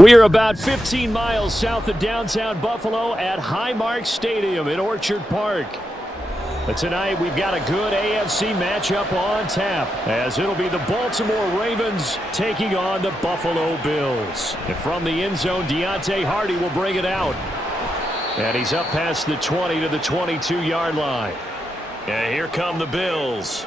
We are about 15 miles south of downtown Buffalo at Highmark Stadium in Orchard Park. But tonight we've got a good AFC matchup on tap, as it'll be the Baltimore Ravens taking on the Buffalo Bills. And from the end zone, Deontay Hardy will bring it out. And he's up past the 20 to the 22-yard line. And here come the Bills.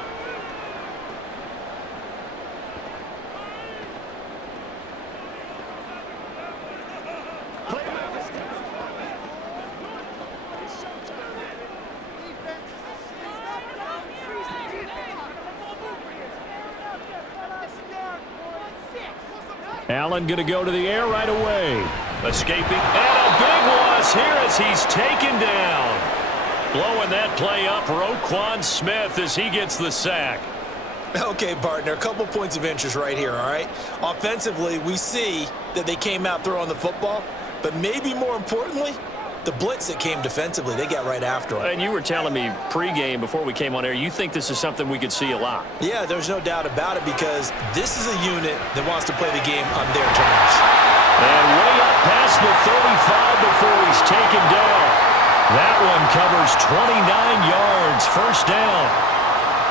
Allen going to go to the air right away. Escaping. And a big loss here as he's taken down. Blowing that play up, Roquan Smith, as he gets the sack. Okay, partner, a couple points of interest right here, all right? Offensively, we see that they came out throwing the football, but maybe more importantly, the blitz that came defensively, they got right after him. And you were telling me pregame before we came on air, you think this is something we could see a lot. Yeah, there's no doubt about it, because this is a unit that wants to play the game on their terms. And way up past the 35 before he's taken down. That one covers 29 yards, first down.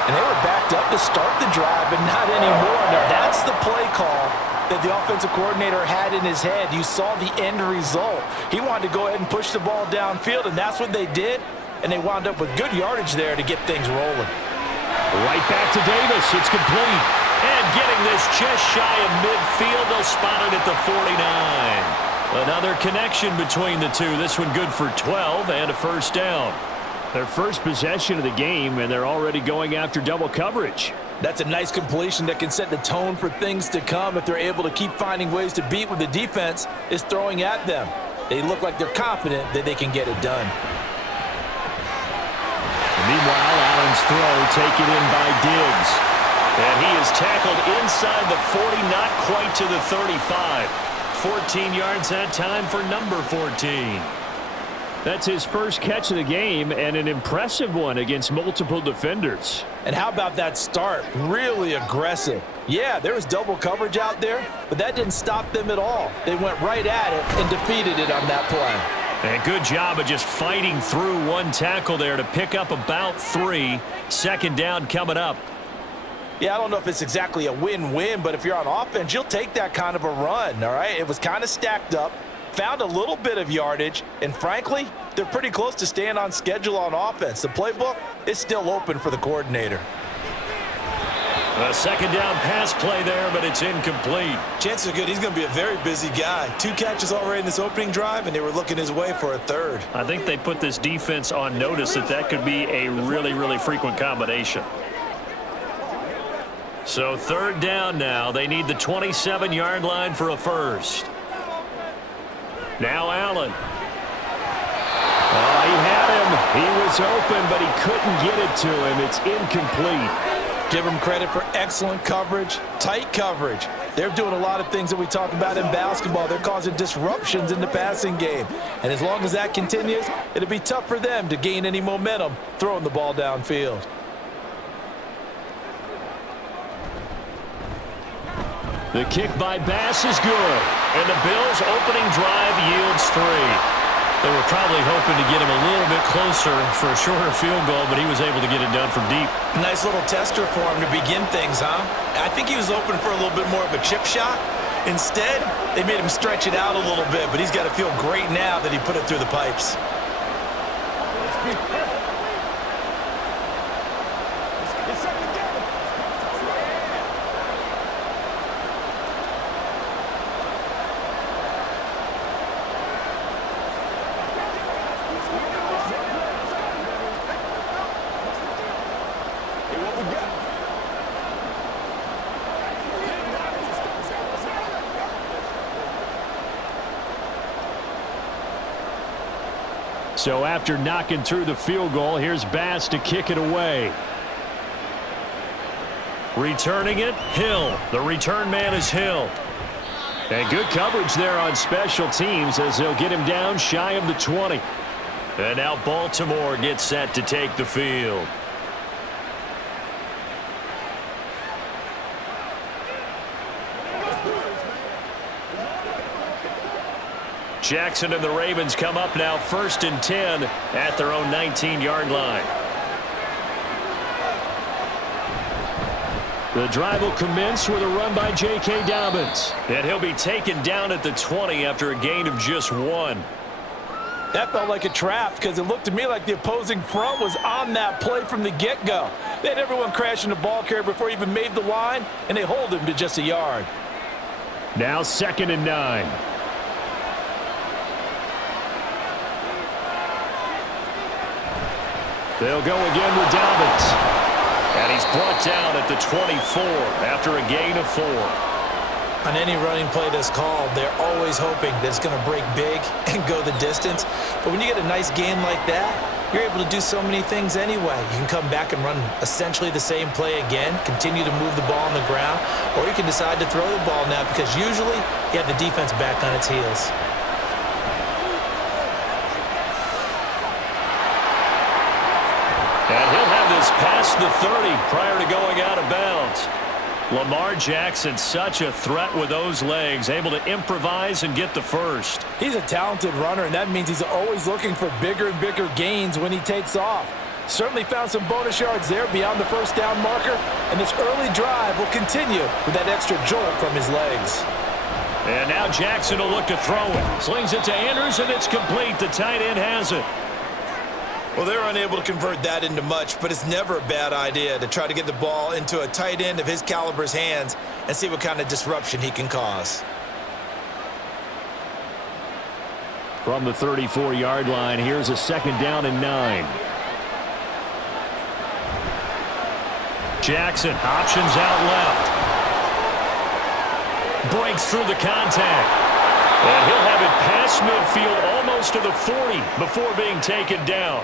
And they were backed up to start the drive, but not anymore. Now, that's the play call that the offensive coordinator had in his head. You saw the end result. He wanted to go ahead and push the ball downfield, and that's what they did. And they wound up with good yardage there to get things rolling. Right back to Davis. It's complete. And getting this just shy of midfield. They'll spot it at the 49. Another connection between the two. This one good for 12 and a first down. Their first possession of the game, and they're already going after double coverage. That's a nice completion that can set the tone for things to come if they're able to keep finding ways to beat when the defense is throwing at them. They look like they're confident that they can get it done. Meanwhile, Allen's throw taken in by Diggs. And he is tackled inside the 40, not quite to the 35. 14 yards that time for number 14. That's his first catch of the game, and an impressive one against multiple defenders. And how about that start? Really aggressive. Yeah, there was double coverage out there, but that didn't stop them at all. They went right at it and defeated it on that play. And good job of just fighting through one tackle there to pick up about 3. Second down coming up. Yeah, I don't know if it's exactly a win-win, but if you're on offense, you'll take that kind of a run, all right? It was kind of stacked up. Found a little bit of yardage, and frankly, they're pretty close to staying on schedule on offense. The playbook is still open for the coordinator. A second down pass play there, but it's incomplete. Chances are good he's going to be a very busy guy. 2 catches already in this opening drive, and they were looking his way for a third. I think they put this defense on notice that could be a really, really frequent combination. So third down now. They need the 27-yard line for a first. Now Allen. Oh, he had him. He was open, but he couldn't get it to him. It's incomplete. Give him credit for excellent coverage, tight coverage. They're doing a lot of things that we talk about in basketball. They're causing disruptions in the passing game. And as long as that continues, it'll be tough for them to gain any momentum throwing the ball downfield. The kick by Bass is good. And the Bills' opening drive yields 3. They were probably hoping to get him a little bit closer for a shorter field goal, but he was able to get it done from deep. Nice little tester for him to begin things, huh? I think he was open for a little bit more of a chip shot. Instead, they made him stretch it out a little bit, but he's got to feel great now that he put it through the pipes. So after knocking through the field goal, here's Bass to kick it away. Returning it, Hill. The return man is Hill. And good coverage there on special teams as they'll get him down shy of the 20. And now Baltimore gets set to take the field. Jackson and the Ravens come up now 1st and 10 at their own 19-yard line. The drive will commence with a run by J.K. Dobbins. And he'll be taken down at the 20 after a gain of just 1. That felt like a trap because it looked to me like the opposing front was on that play from the get-go. They had everyone crashing the ball carrier before he even made the line, and they hold him to just a yard. Now 2nd and 9. They'll go again with Dobbins. And he's brought down at the 24 after a gain of 4. On any running play that's called, they're always hoping that it's going to break big and go the distance. But when you get a nice game like that, you're able to do so many things anyway. You can come back and run essentially the same play again, continue to move the ball on the ground, or you can decide to throw the ball now because usually you have the defense back on its heels. And he'll have this past the 30 prior to going out of bounds. Lamar Jackson, such a threat with those legs, able to improvise and get the first. He's a talented runner, and that means he's always looking for bigger and bigger gains when he takes off. Certainly found some bonus yards there beyond the first down marker, and this early drive will continue with that extra jolt from his legs. And now Jackson will look to throw it. Slings it to Andrews, and it's complete. The tight end has it. Well, they're unable to convert that into much, but it's never a bad idea to try to get the ball into a tight end of his caliber's hands and see what kind of disruption he can cause. From the 34-yard line, here's a 2nd down and 9. Jackson options out left. Breaks through the contact. And he'll have it past midfield almost to the 40 before being taken down.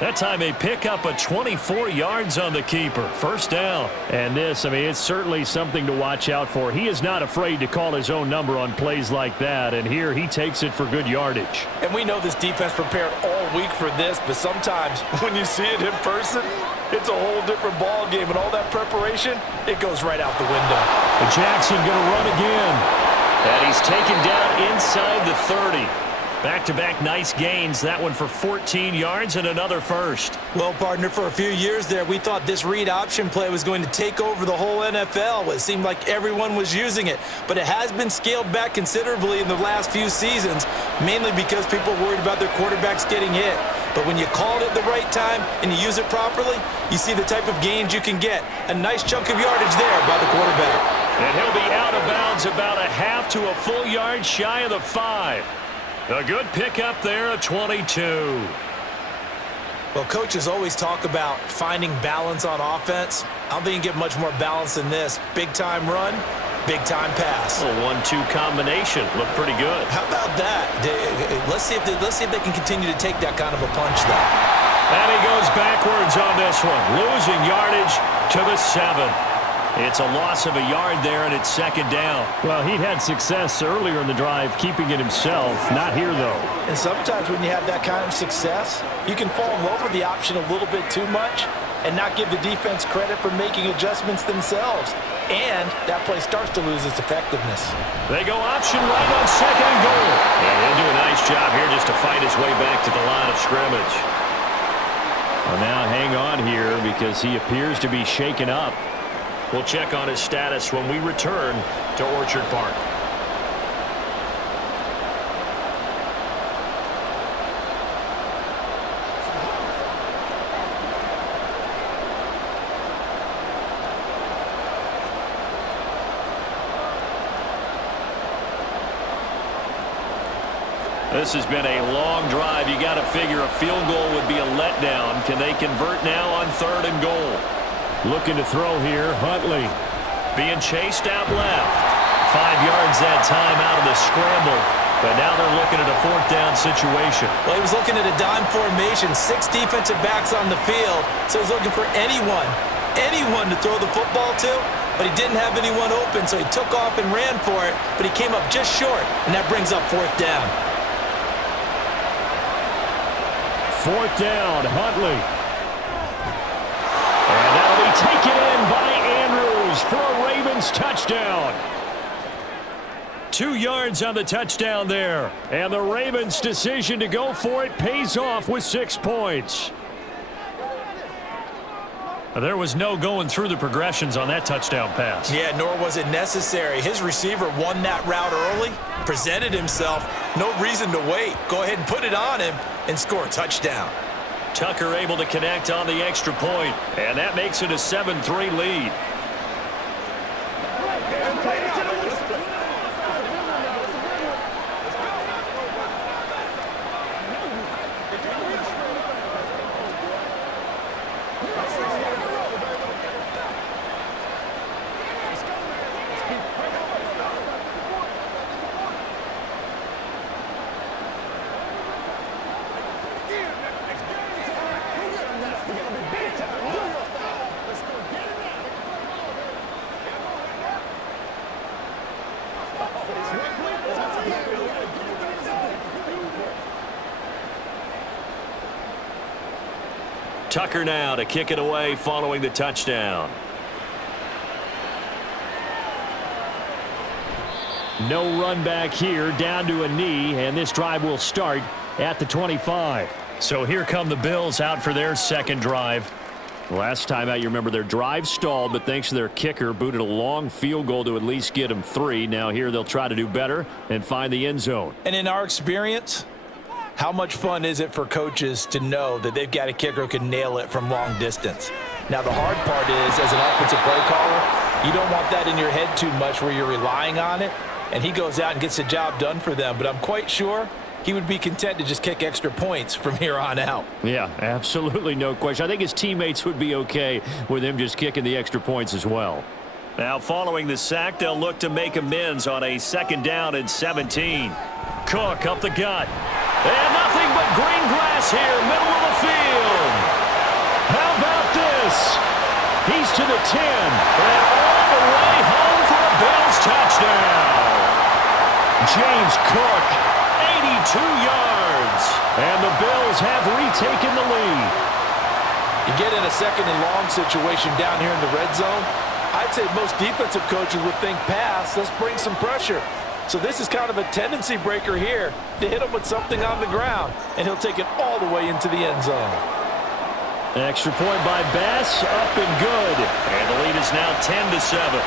That time they pick up a 24 yards on the keeper. First down. And this, I mean, it's certainly something to watch out for. He is not afraid to call his own number on plays like that. And here he takes it for good yardage. And we know this defense prepared all week for this, but sometimes when you see it in person, it's a whole different ball game. And all that preparation, it goes right out the window. And Jackson going to run again. And he's taken down inside the 30. Back-to-back nice gains. That one for 14 yards and another first. Well, partner, for a few years there, we thought this read option play was going to take over the whole NFL. It seemed like everyone was using it. But it has been scaled back considerably in the last few seasons, mainly because people worried about their quarterbacks getting hit. But when you call it at the right time and you use it properly, you see the type of gains you can get. A nice chunk of yardage there by the quarterback. And he'll be out of bounds about a half to a full yard shy of the 5. A good pickup there at 22. Well, coaches always talk about finding balance on offense. I don't think you can get much more balance than this. Big-time run, big-time pass. A 1-2 combination. Looked pretty good. How about that? Let's see if they can continue to take that kind of a punch, though. And he goes backwards on this one. Losing yardage to the 7. It's a loss of a yard there, and it's 2nd down. Well, he'd had success earlier in the drive keeping it himself. Not here, though. And sometimes when you have that kind of success, you can fall in love with the option a little bit too much and not give the defense credit for making adjustments themselves. And that play starts to lose its effectiveness. They go option right on 2nd and goal. And he'll do a nice job here just to fight his way back to the line of scrimmage. Well, now hang on here because he appears to be shaken up. We'll check on his status when we return to Orchard Park. This has been a long drive. You got to figure a field goal would be a letdown. Can they convert now on 3rd and goal? Looking to throw here, Huntley. Being chased out left. 5 yards that time out of the scramble. But now they're looking at a 4th down situation. Well, he was looking at a dime formation. 6 defensive backs on the field. So he's looking for anyone to throw the football to. But he didn't have anyone open, so he took off and ran for it. But he came up just short, and that brings up 4th down. 4th down, Huntley. And that'll be taken in by Andrews for a Ravens touchdown. 2 yards on the touchdown there. And the Ravens' decision to go for it pays off with 6 points. There was no going through the progressions on that touchdown pass. Yeah, nor was it necessary. His receiver won that route early, presented himself. No reason to wait. Go ahead and put it on him and score a touchdown. Tucker able to connect on the extra point, and that makes it a 7-3 lead. Tucker now to kick it away following the touchdown. No run back here, down to a knee, and this drive will start at the 25. So here come the Bills out for their second drive. Last time out, you remember their drive stalled, but thanks to their kicker, booted a long field goal to at least get them 3. Now here they'll try to do better and find the end zone. And in our experience, how much fun is it for coaches to know that they've got a kicker who can nail it from long distance? Now, the hard part is, as an offensive play caller, you don't want that in your head too much where you're relying on it, and he goes out and gets the job done for them. But I'm quite sure he would be content to just kick extra points from here on out. Yeah, absolutely no question. I think his teammates would be okay with him just kicking the extra points as well. Now, following the sack, they'll look to make amends on a 2nd down and 17. Cook up the gut. And nothing but green grass here, middle of the field. How about this? He's to the 10, and all the way home for a Bills touchdown. James Cook, 82 yards. And the Bills have retaken the lead. You get in a 2nd and long situation down here in the red zone, I'd say most defensive coaches would think pass, let's bring some pressure. So this is kind of a tendency breaker here to hit him with something on the ground, and he'll take it all the way into the end zone. Extra point by Bass, up and good. And the lead is now 10-7.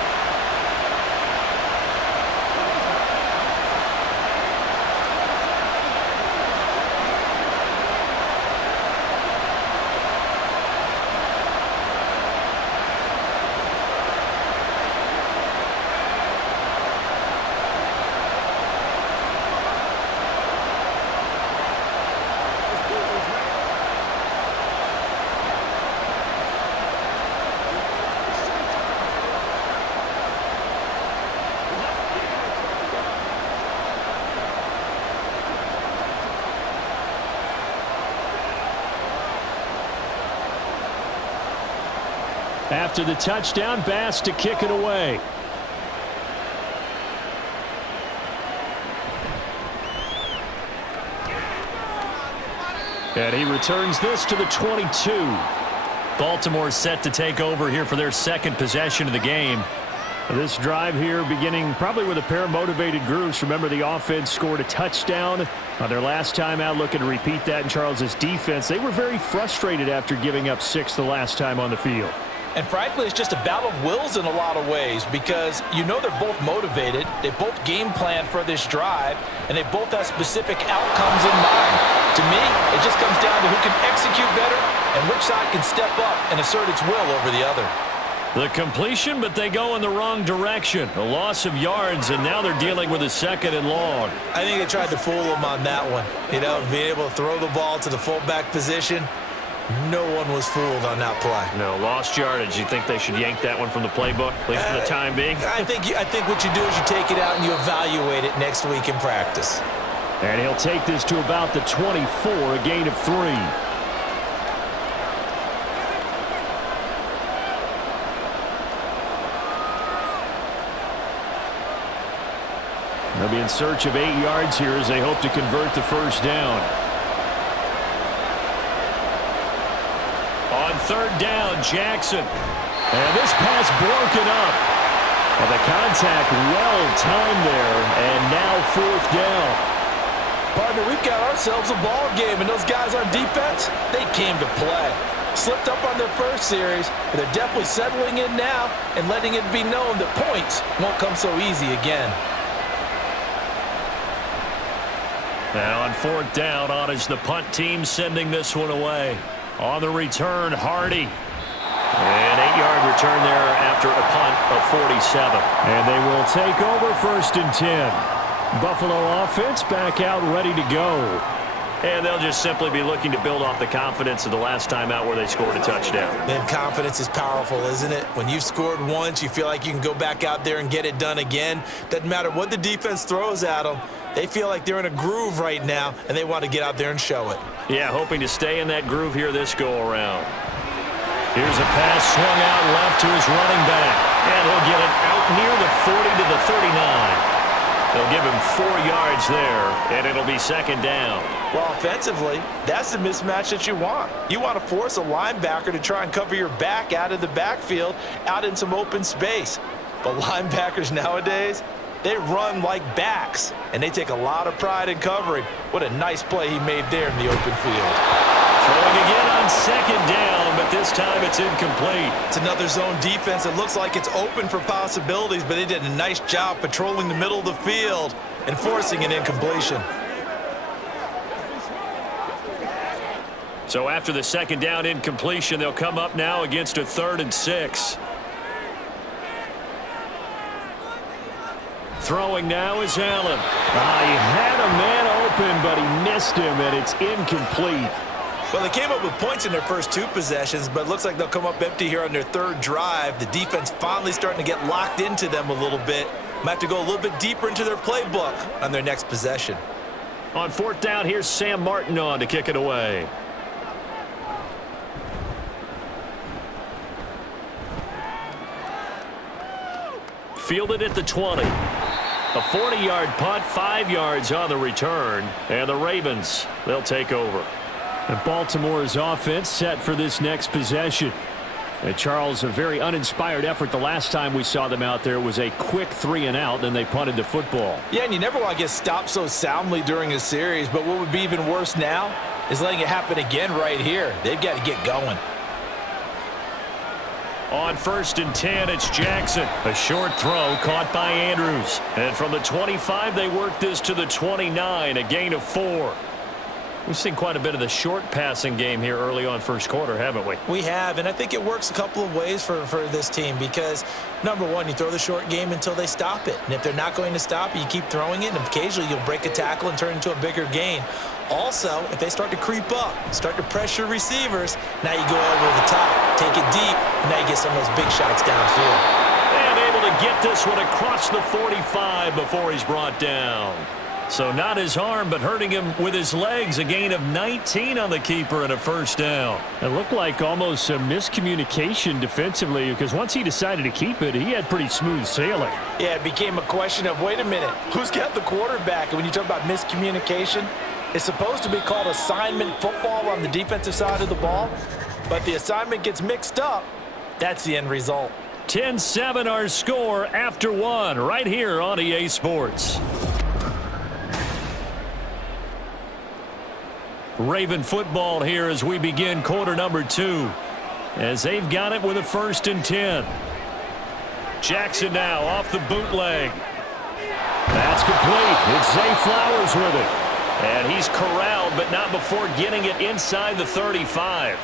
After the touchdown, Bass to kick it away. And he returns this to the 22. Baltimore set to take over here for their 2nd possession of the game. This drive here beginning probably with a pair of motivated groups. Remember, the offense scored a touchdown on their last time out, looking to repeat that in Charles's defense. They were very frustrated after giving up 6 the last time on the field. And frankly, it's just a battle of wills in a lot of ways because you know they're both motivated, they both game plan for this drive, and they both have specific outcomes in mind. To me, it just comes down to who can execute better and which side can step up and assert its will over the other. The completion, but they go in the wrong direction. A loss of yards, and now they're dealing with a 2nd and long. I think they tried to fool him on that one. You know, being able to throw the ball to the fullback position. No one was fooled on that play. No, lost yardage. You think they should yank that one from the playbook, at least for the time being? I think what you do is you take it out and you evaluate it next week in practice. And he'll take this to about the 24, a gain of 3. They'll be in search of 8 yards here as they hope to convert the 1st down. On 3rd down, Jackson. And this pass broken up. And the contact well timed there, and now fourth down. Partner, we've got ourselves a ball game, and those guys on defense, they came to play. Slipped up on their first series, but they're definitely settling in now and letting it be known that points won't come so easy again. Now on fourth down, on is the punt team sending this one away. On the return, Hardy. An 8-yard return there after a punt of 47. And they will take over first and 10. Buffalo offense back out ready to go. And they'll just simply be looking to build off the confidence of the last time out where they scored a touchdown. And confidence is powerful, isn't it? When you've scored once, you feel like you can go back out there and get it done again. Doesn't matter what the defense throws at them. They feel like they're in a groove right now, and they want to get out there and show it. Yeah, hoping to stay in that groove here this go-around. Here's a pass swung out left to his running back. And he'll get it out near the 40 to the 39. They'll give him 4 yards there, and it'll be second down. Well, offensively, that's the mismatch that you want. You want to force a linebacker to try and cover your back out of the backfield, out in some open space. But linebackers nowadays, they run like backs, and they take a lot of pride in covering. What a nice play he made there in the open field. Throwing again on second down, but this time it's incomplete. It's another zone defense. It looks like it's open for possibilities, but they did a nice job patrolling the middle of the field and forcing an incompletion. So after the second down incompletion, they'll come up now against a 3rd and 6. Throwing now is Allen. He had a man open, but he missed him, and it's incomplete. Well, they came up with points in their first 2 possessions, but it looks like they'll come up empty here on their 3rd drive. The defense finally starting to get locked into them a little bit. Might have to go a little bit deeper into their playbook on their next possession. On fourth down, here's Sam Martin on to kick it away. Fielded at the 20. A 40-yard punt, 5 yards on the return. And the Ravens, they'll take over. And Baltimore's offense set for this next possession. And Charles, a very uninspired effort the last time we saw them out there was a quick 3-and-out, then they punted the football. Yeah, and you never want to get stopped so soundly during a series, but what would be even worse now is letting it happen again right here. They've got to get going. On 1st and 10, it's Jackson. A short throw caught by Andrews. And from the 25, they work this to the 29, a gain of 4. We've seen quite a bit of the short passing game here early on first quarter, haven't we? We have, and I think it works a couple of ways for this team because, number one, you throw the short game until they stop it. And if they're not going to stop it, you keep throwing it, and occasionally you'll break a tackle and turn it into a bigger gain. Also, if they start to creep up, start to pressure receivers, now you go over the top, take it deep, and now you get some of those big shots downfield. And able to get this one across the 45 before he's brought down. So not his arm, but hurting him with his legs. A gain of 19 on the keeper and a first down. It looked like almost a miscommunication defensively because once he decided to keep it, he had pretty smooth sailing. Yeah, it became a question of, wait a minute, who's got the quarterback? And when you talk about miscommunication, it's supposed to be called assignment football on the defensive side of the ball, but the assignment gets mixed up. That's the end result. 10-7 our score after 1 right here on EA Sports. Raven football here as we begin quarter number 2. As they've got it with a 1st and 10. Jackson now off the bootleg. That's complete. It's Zay Flowers with it. And he's corralled, but not before getting it inside the 35.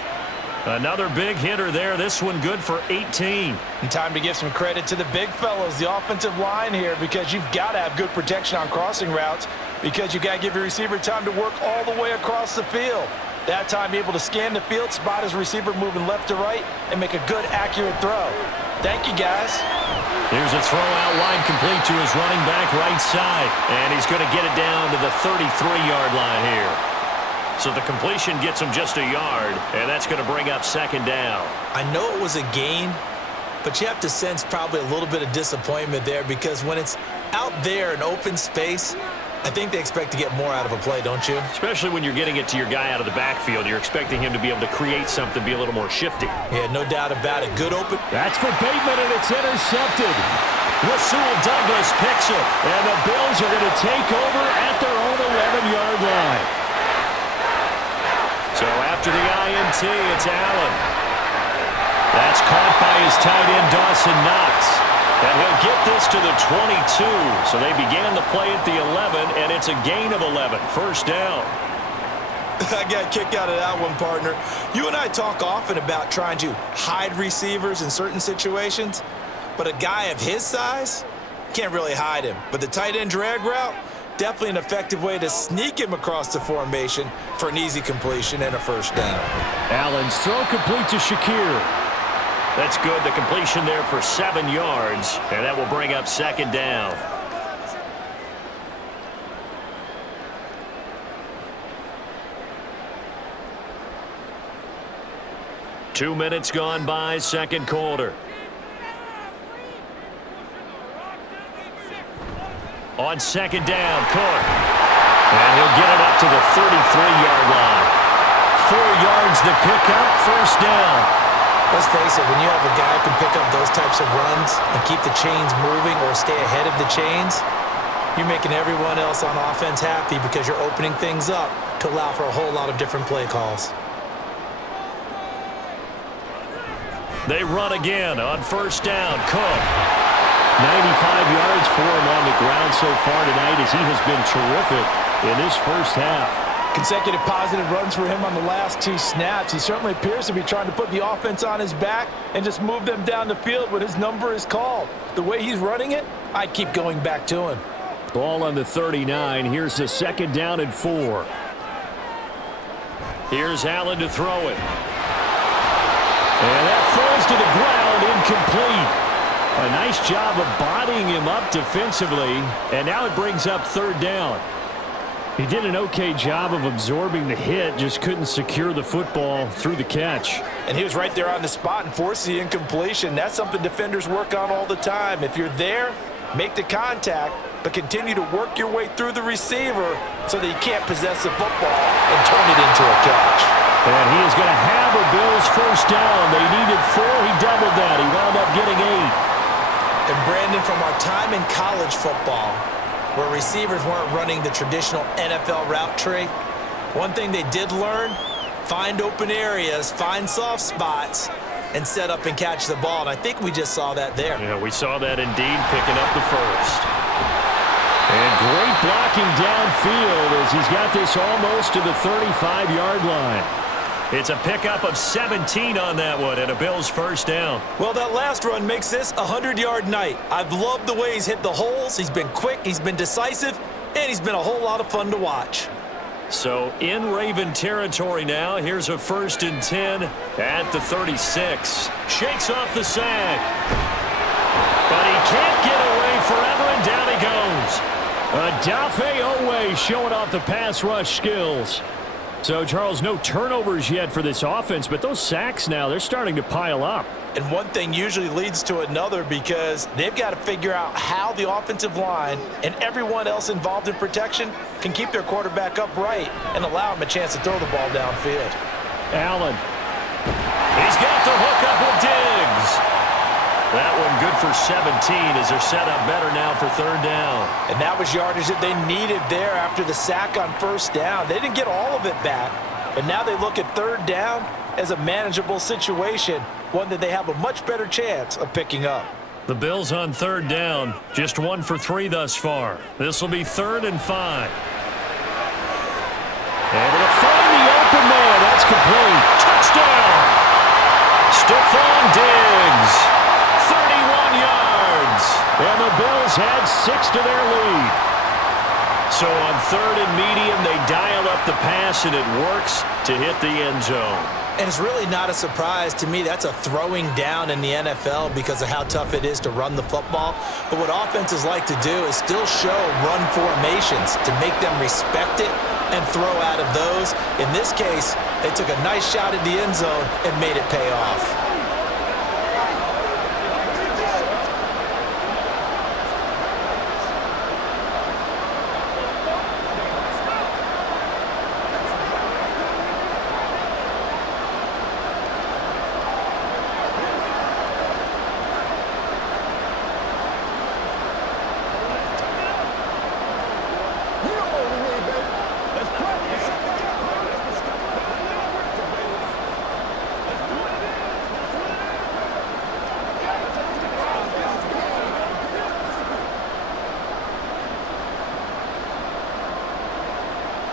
Another big hitter there. This one good for 18. And time to give some credit to the big fellas, the offensive line here, because you've got to have good protection on crossing routes because you've got to give your receiver time to work all the way across the field. That time able to scan the field, spot his receiver moving left to right, and make a good, accurate throw. Thank you, guys. Here's a throw out wide complete to his running back right side. And he's going to get it down to the 33-yard line here. So the completion gets him just a yard, and that's going to bring up second down. I know it was a gain, but you have to sense probably a little bit of disappointment there because when it's out there in open space, I think they expect to get more out of a play, don't you? Especially when you're getting it to your guy out of the backfield. You're expecting him to be able to create something, be a little more shifty. Yeah, no doubt about it. Good open. That's for Bateman, and it's intercepted. Rasul Douglas picks it, and the Bills are going to take over at their own 11-yard line. So after the INT, it's Allen. That's caught by his tight end, Dawson Knox. And he'll get this to the 22. So they began the play at the 11, and it's a gain of 11. First down. I got a kick out of that one, partner. You and I talk often about trying to hide receivers in certain situations, but a guy of his size can't really hide him. But the tight end drag route, definitely an effective way to sneak him across the formation for an easy completion and a first down. Allen's throw complete to Shakir. That's good. The completion there for 7 yards, and that will bring up second down. Two minutes gone by, second quarter. On second down, Cook. And he'll get it up to the 33-yard line. 4 yards the pickup, first down. Let's face it, when you have a guy who can pick up those types of runs and keep the chains moving or stay ahead of the chains, you're making everyone else on offense happy because you're opening things up to allow for a whole lot of different play calls. They run again on first down. Cook. 95 yards for him on the ground so far tonight as he has been terrific in this first half. Consecutive positive runs for him on the last 2 snaps. He certainly appears to be trying to put the offense on his back and just move them down the field when his number is called. The way he's running it, I'd keep going back to him. Ball on the 39. Here's the second down and 4. Here's Allen to throw it. And that falls to the ground, incomplete. A nice job of bodying him up defensively, and now it brings up third down. He did an okay job of absorbing the hit, just couldn't secure the football through the catch. And he was right there on the spot and forced the incompletion. That's something defenders work on all the time. If you're there, make the contact, but continue to work your way through the receiver so that you can't possess the football and turn it into a catch. And he is going to have a Bills first down. They needed 4. He doubled that. He wound up getting 8. And Brandon, from our time in college football, where receivers weren't running the traditional NFL route tree, one thing they did learn, find open areas, find soft spots, and set up and catch the ball. And I think we just saw that there. Yeah, we saw that indeed, picking up the first. And great blocking downfield as he's got this almost to the 35-yard line. It's a pickup of 17 on that one and a Bills first down. Well, that last run makes this a 100-yard night. I've loved the way he's hit the holes. He's been quick, he's been decisive, and he's been a whole lot of fun to watch. So in Raven territory now, here's a 1st and 10 at the 36. Shakes off the sack. But he can't get away forever, and down he goes. Adafe Owe showing off the pass rush skills. So, Charles, no turnovers yet for this offense, but those sacks now, they're starting to pile up. And one thing usually leads to another because they've got to figure out how the offensive line and everyone else involved in protection can keep their quarterback upright and allow him a chance to throw the ball downfield. Allen. He's got the hook up with Diggs. That one good for 17 as they're set up better now for third down. And that was yardage that they needed there after the sack on first down. They didn't get all of it back, but now they look at third down as a manageable situation, one that they have a much better chance of picking up. The Bills on third down, just 1 for 3 thus far. This will be 3rd and 5. Able to find the open man. That's complete. Touchdown! Stephon Diggs. 31 yards. And the Bills had 6 to their lead. So on 3rd and medium, they dial up the pass, and it works to hit the end zone. And it's really not a surprise to me. That's a throwing down in the NFL because of how tough it is to run the football. But what offenses like to do is still show run formations to make them respect it and throw out of those. In this case, they took a nice shot at the end zone and made it pay off.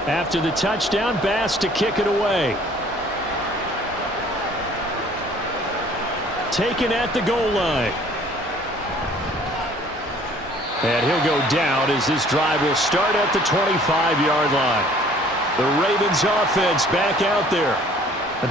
After the touchdown, Bass to kick it away. Taken at the goal line. And he'll go down as this drive will start at the 25-yard line. The Ravens offense back out there.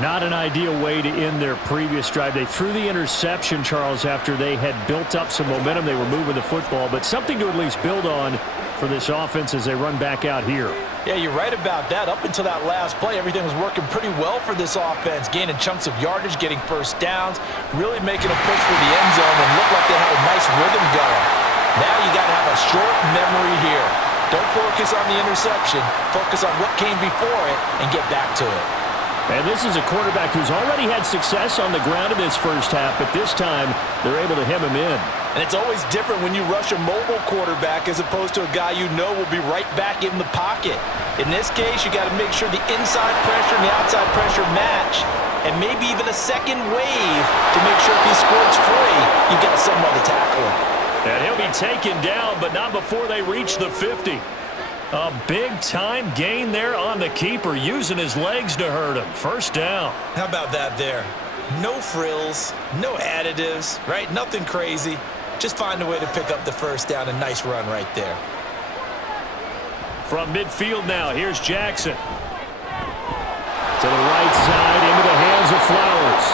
Not an ideal way to end their previous drive. They threw the interception, Charles, after they had built up some momentum. They were moving the football, but something to at least build on for this offense as they run back out here. Yeah, you're right about that. Up until that last play, everything was working pretty well for this offense, gaining chunks of yardage, getting first downs, really making a push for the end zone, and looked like they had a nice rhythm going. Now you got to have a short memory here. Don't focus on the interception. Focus on what came before it and get back to it. And this is a quarterback who's already had success on the ground in this first half, but this time they're able to hem him in. And it's always different when you rush a mobile quarterback as opposed to a guy you know will be right back in the pocket. In this case, you got to make sure the inside pressure and the outside pressure match, and maybe even a second wave to make sure if he squirts free, you've got someone to tackle him. And he'll be taken down, but not before they reach the 50. A big-time gain there on the keeper, using his legs to hurt him. First down. How about that there? No frills, no additives, right? Nothing crazy. Just find a way to pick up the first down. A nice run right there. From midfield now, here's Jackson. To the right side, into the hands of Flowers.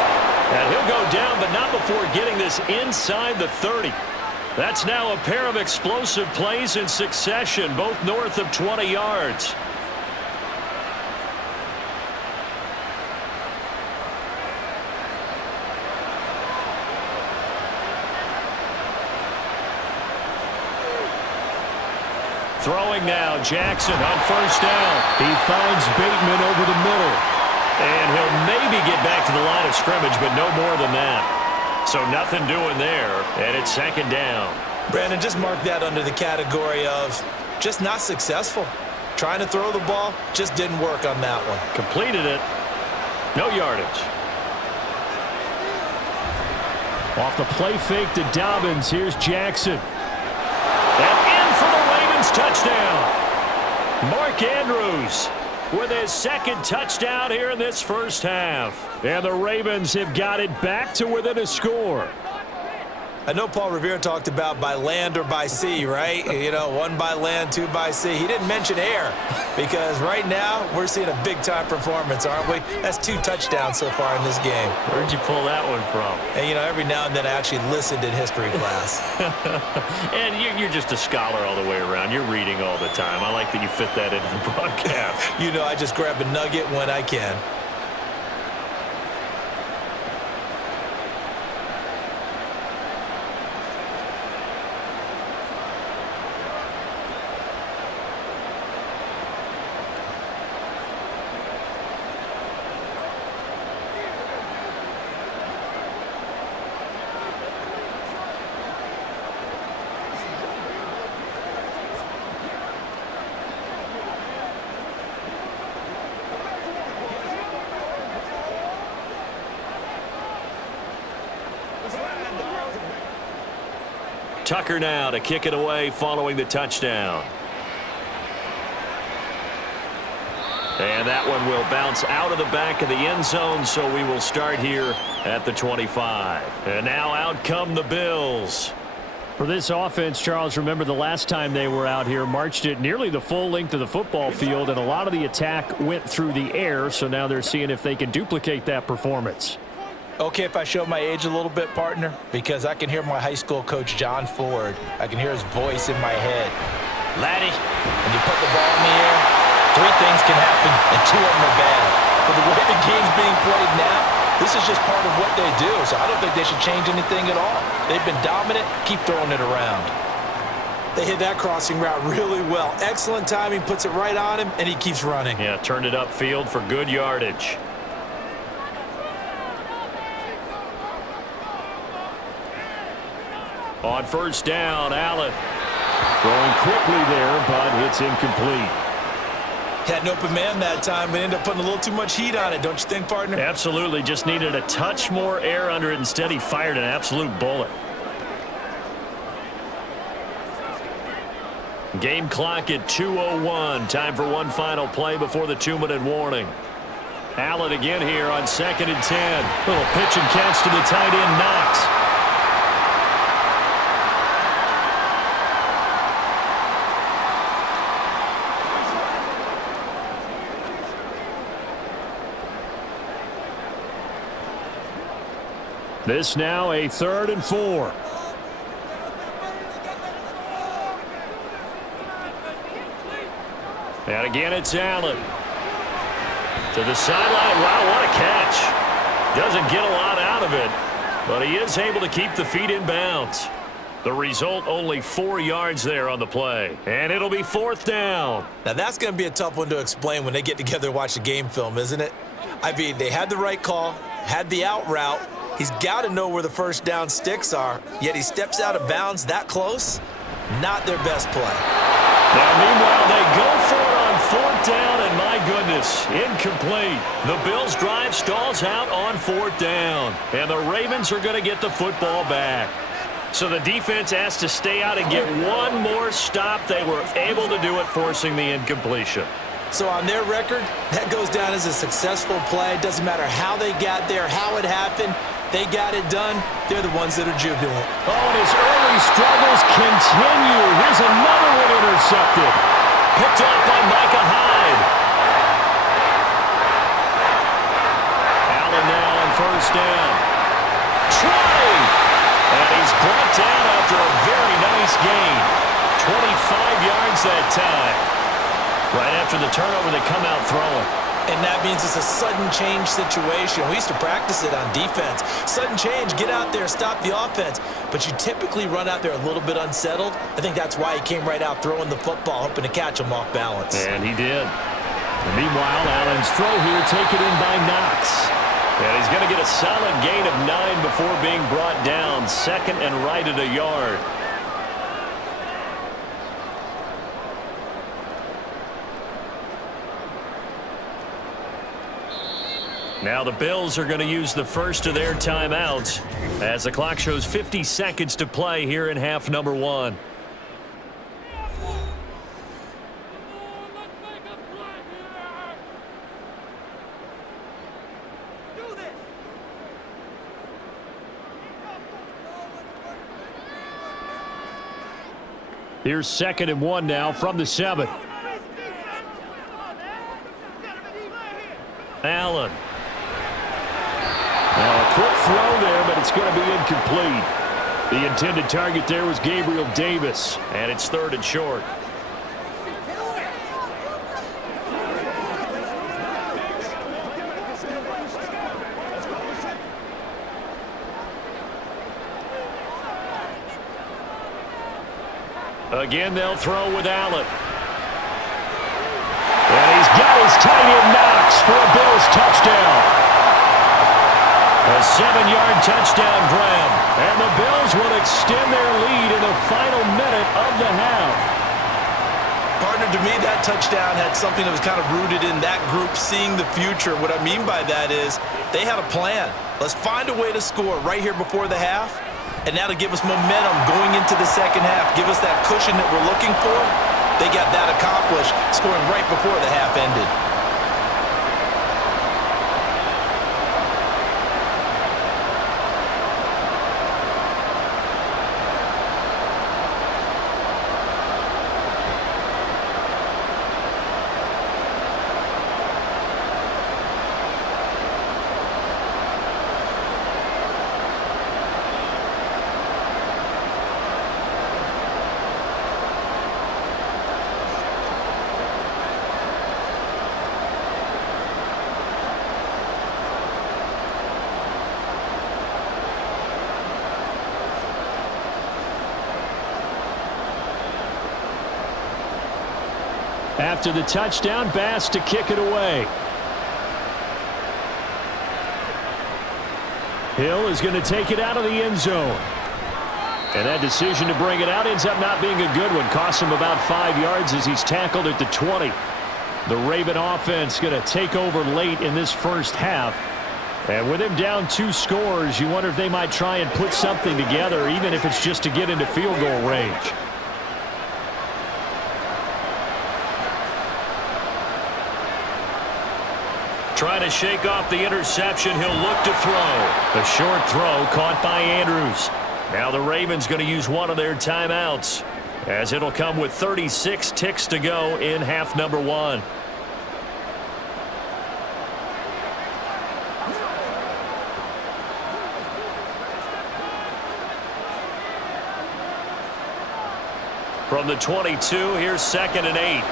And he'll go down, but not before getting this inside the 30. That's now a pair of explosive plays in succession, both north of 20 yards. Throwing now, Jackson on first down. He finds Bateman over the middle. And he'll maybe get back to the line of scrimmage, but no more than that. So nothing doing there, and it's second down. Brandon, just mark that under the category of just not successful. Trying to throw the ball, just didn't work on that one. Completed it. No yardage. Off the play fake to Dobbins. Here's Jackson. And in for the Ravens touchdown. Mark Andrews with his second touchdown here in this first half. And the Ravens have got it back to within a score. I know Paul Revere talked about by land or by sea, right? You know, one by land, two by sea. He didn't mention air because right now we're seeing a big-time performance, aren't we? That's 2 touchdowns so far in this game. Where'd you pull that one from? And, you know, every now and then I actually listened in history class. And you're just a scholar all the way around. You're reading all the time. I like that you fit that into the broadcast. You know, I just grab a nugget when I can. Tucker now to kick it away following the touchdown. And that one will bounce out of the back of the end zone, so we will start here at the 25. And now out come the Bills. For this offense, Charles, remember the last time they were out here, marched it nearly the full length of the football field, and a lot of the attack went through the air, so now they're seeing if they can duplicate that performance. Okay, if I show my age a little bit, partner, because I can hear my high school coach, John Ford. I can hear his voice in my head. Laddie, when you put the ball in the air, 3 things can happen, and 2 of them are bad. For the way the game's being played now, this is just part of what they do, so I don't think they should change anything at all. They've been dominant. Keep throwing it around. They hit that crossing route really well. Excellent timing, puts it right on him, and he keeps running. Yeah, turned it upfield for good yardage. On first down, Allen throwing quickly there, but it's incomplete. Had an open man that time, but ended up putting a little too much heat on it, don't you think, partner? Absolutely, just needed a touch more air under it. Instead, he fired an absolute bullet. Game clock at 2:01. Time for one final play before the 2-minute warning. Allen again here on 2nd and 10. Little pitch and catch to the tight end, Knox. This now a 3rd and 4. And again, it's Allen. To the sideline. Wow, what a catch. Doesn't get a lot out of it, but he is able to keep the feet in bounds. The result, only 4 yards there on the play. And it'll be 4th down. Now, that's going to be a tough one to explain when they get together and watch the game film, isn't it? I mean, they had the right call, had the out route. He's got to know where the first down sticks are, yet he steps out of bounds that close. Not their best play. Now, meanwhile, they go for it on 4th down, and my goodness, incomplete. The Bills' drive stalls out on 4th down, and the Ravens are going to get the football back. So the defense has to stay out and get one more stop. They were able to do it, forcing the incompletion. So on their record, that goes down as a successful play. Doesn't matter how they got there, how it happened. They got it done. They're the ones that are jubilant. Oh, and his early struggles continue. Here's another one intercepted. Picked off by Micah Hyde. Allen now on 1st down. Try! And he's brought down after a very nice gain. 25 yards that time. Right after the turnover, they come out throwing. And that means it's a sudden change situation. We used to practice it on defense. Sudden change, get out there, stop the offense. But you typically run out there a little bit unsettled. I think that's why he came right out throwing the football, hoping to catch him off balance. And he did. And meanwhile, Allen's throw here taken in by Knox. And he's going to get a solid gain of 9 before being brought down. 2nd and right at a yard. Now the Bills are going to use the first of their timeouts as the clock shows 50 seconds to play here in half number 1. Here's 2nd and 1 now from the 7. Allen. Now a quick throw there, but it's going to be incomplete. The intended target there was Gabriel Davis, and it's 3rd and short. Again, they'll throw with Allen. And he's got his tight end Knox for a Bills touchdown. A 7-yard touchdown grab. And the Bills will extend their lead in the final minute of the half. Partner, to me, that touchdown had something that was kind of rooted in that group seeing the future. What I mean by that is they had a plan. Let's find a way to score right here before the half. And now to give us momentum going into the second half, give us that cushion that we're looking for, they got that accomplished, scoring right before the half ended. After the touchdown, Bass to kick it away. Hill is going to take it out of the end zone. And that decision to bring it out ends up not being a good one. Costs him about 5 yards as he's tackled at the 20. The Raven offense going to take over late in this first half. And with him down 2 scores, you wonder if they might try and put something together, even if it's just to get into field goal range. Trying to shake off the interception. He'll look to throw. The short throw caught by Andrews. Now the Ravens going to use one of their timeouts, as it'll come with 36 ticks to go in half number one. From the 22, here's 2nd and 8.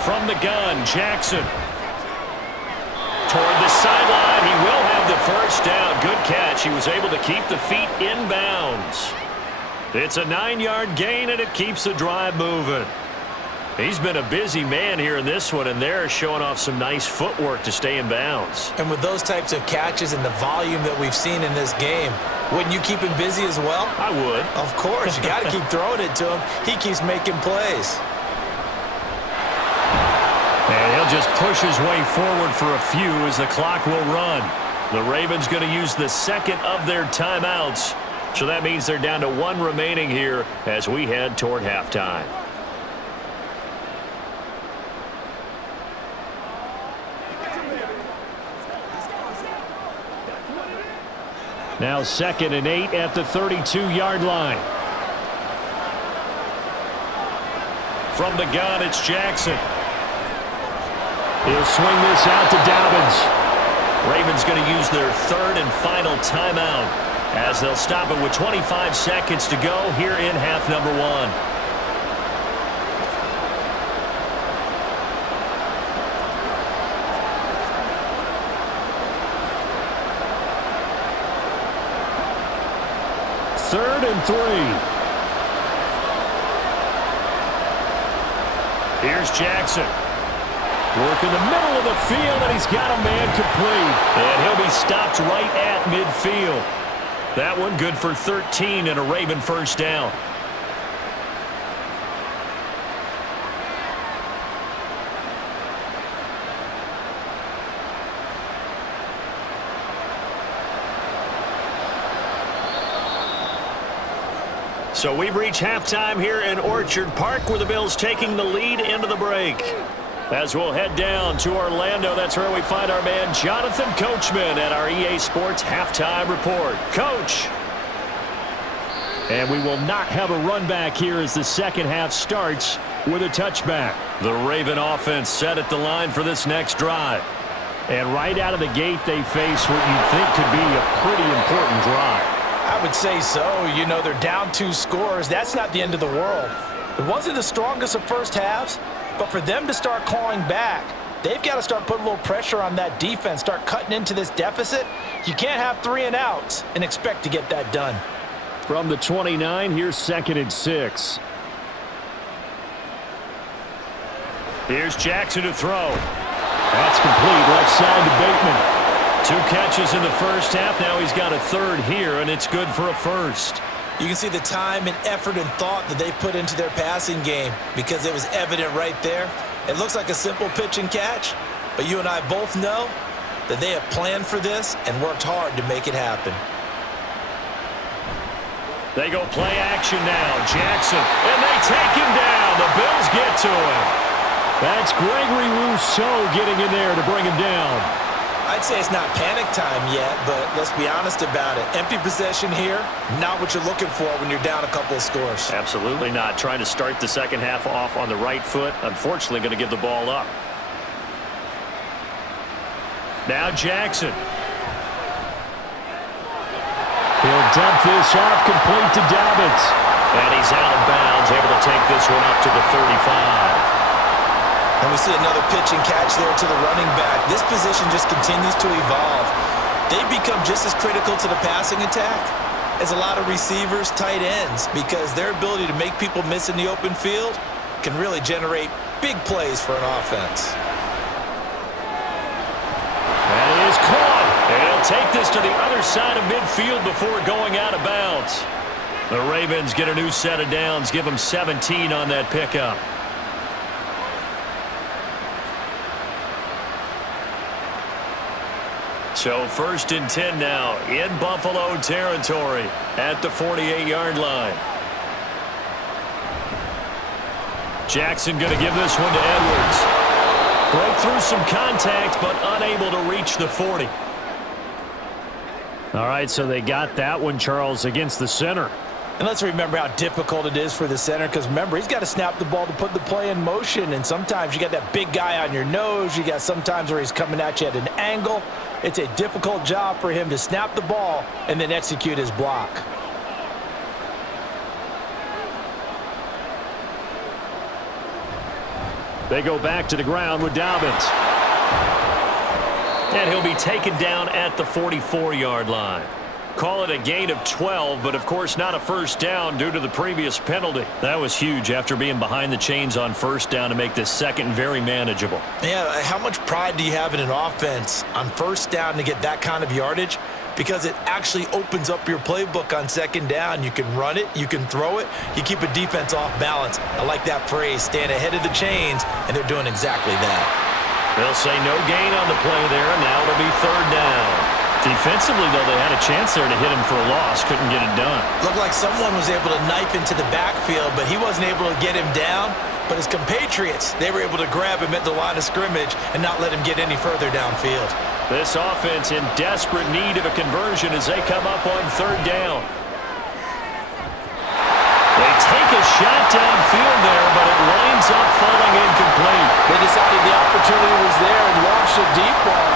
From the gun, Jackson. Toward the sideline, he will have the first down. Good catch. He was able to keep the feet in bounds. It's a 9-yard gain, and it keeps the drive moving. He's been a busy man here in this one, and they're showing off some nice footwork to stay in bounds. And with those types of catches and the volume that we've seen in this game, wouldn't you keep him busy as well? I would. Of course. You got to keep throwing it to him. He keeps making plays. And he'll just push his way forward for a few as the clock will run. The Ravens going to use the second of their timeouts. So that means they're down to one remaining here as we head toward halftime. Now 2nd and 8 at the 32-yard line. From the gun, it's Jackson. He'll swing this out to Dobbins. Ravens going to use their third and final timeout as they'll stop it with 25 seconds to go here in half number one. Third and 3. Here's Jackson. Work in the middle of the field, and he's got a man complete. And he'll be stopped right at midfield. That one good for 13 and a Raven first down. So we've reached halftime here in Orchard Park, where the Bills taking the lead into the break. As we'll head down to Orlando, that's where we find our man Jonathan Coachman at our EA Sports Halftime Report. Coach. And we will not have a run back here as the second half starts with a touchback. The Raven offense set at the line for this next drive. And right out of the gate, they face what you think could be a pretty important drive. I would say so. You know, they're down 2 scores. That's not the end of the world. It wasn't the strongest of first halves, but for them to start clawing back, they've got to start putting a little pressure on that defense, start cutting into this deficit. You can't have 3 and outs and expect to get that done. From the 29, here's 2nd and 6. Here's Jackson to throw. That's complete. Left side to Bateman. 2 catches in the first half. Now he's got a third here, and it's good for a first. You can see the time and effort and thought that they've put into their passing game because it was evident right there. It looks like a simple pitch and catch, but you and I both know that they have planned for this and worked hard to make it happen. They go play action now. Jackson, and they take him down. The Bills get to him. That's Gregory Rousseau getting in there to bring him down. I'd say it's not panic time yet, but let's be honest about it. Empty possession here, not what you're looking for when you're down a couple of scores. Absolutely not. Trying to start the second half off on the right foot. Unfortunately, going to give the ball up. Now Jackson. He'll dump this off complete to Dobbins. And he's out of bounds, able to take this one up to the 35. And we see another pitch and catch there to the running back. This position just continues to evolve. They've become just as critical to the passing attack as a lot of receivers, tight ends, because their ability to make people miss in the open field can really generate big plays for an offense. That is caught. And he'll take this to the other side of midfield before going out of bounds. The Ravens get a new set of downs, give them 17 on that pickup. So 1st and 10 now in Buffalo territory at the 48-yard line. Jackson going to give this one to Edwards. Broke through some contact, but unable to reach the 40. All right, so they got that one, Charles, against the center. And let's remember how difficult it is for the center, because remember, he's got to snap the ball to put the play in motion, and sometimes you got that big guy on your nose. You got sometimes where he's coming at you at an angle. It's a difficult job for him to snap the ball and then execute his block. They go back to the ground with Dobbins. And he'll be taken down at the 44-yard line. Call it a gain of 12, but of course not a first down due to the previous penalty. That was huge after being behind the chains on first down to make this second very manageable. Yeah, how much pride do you have in an offense on first down to get that kind of yardage? Because it actually opens up your playbook on second down. You can run it, you can throw it, you keep a defense off balance. I like that phrase, stand ahead of the chains, and they're doing exactly that. They'll say no gain on the play there, and now it'll be third down. Defensively, though, they had a chance there to hit him for a loss. Couldn't get it done. Looked like someone was able to knife into the backfield, but he wasn't able to get him down. But his compatriots, they were able to grab him at the line of scrimmage and not let him get any further downfield. This offense in desperate need of a conversion as they come up on third down. They take a shot downfield there, but it winds up falling incomplete. They decided the opportunity was there and launched a deep ball,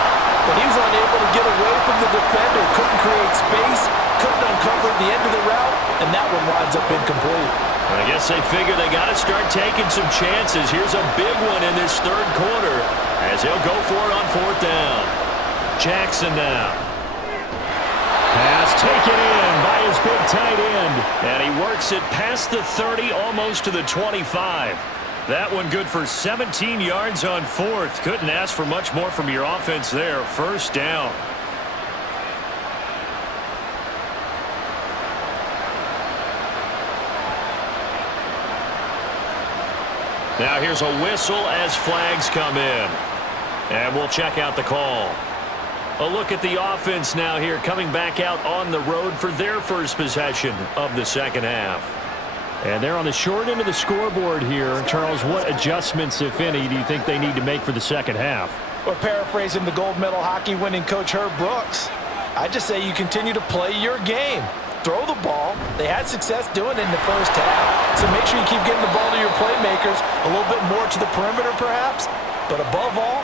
but he was unable to get away from the defender, couldn't create space, couldn't uncover the end of the route, and that one winds up incomplete. I guess they figure they got to start taking some chances. Here's a big one in this third quarter as he'll go for it on fourth down. Jackson now. Pass taken in by his big tight end. And he works it past the 30, almost to the 25. That one good for 17 yards on fourth. Couldn't ask for much more from your offense there. First down. Now here's a whistle as flags come in. And we'll check out the call. A look at the offense now here, coming back out on the road for their first possession of the second half. And they're on the short end of the scoreboard here. Charles, what adjustments, if any, do you think they need to make for the second half? Well, paraphrasing the gold medal hockey winning coach Herb Brooks, I just say you continue to play your game. Throw the ball. They had success doing it in the first half. So make sure you keep getting the ball to your playmakers, a little bit more to the perimeter perhaps. But above all,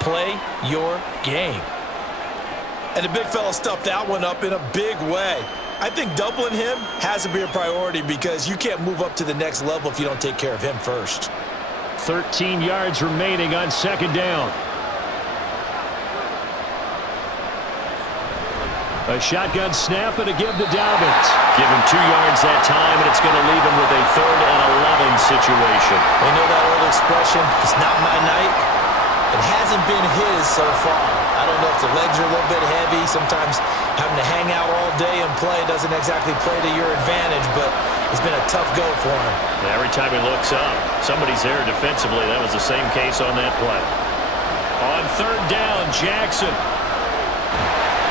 play your game. And the big fella stuffed that one up in a big way. I think doubling him has to be a priority because you can't move up to the next level if you don't take care of him first. 13 yards remaining on second down. A shotgun snap and a give to Dobbins. Give him 2 yards that time, and it's going to leave him with a 3rd and 11 situation. We know that old expression, it's not my night. It hasn't been his so far. I don't know if the legs are a little bit heavy. Sometimes having to hang out all day and play doesn't exactly play to your advantage, but it's been a tough go for him. Every time he looks up, somebody's there defensively. That was the same case on that play. On third down, Jackson.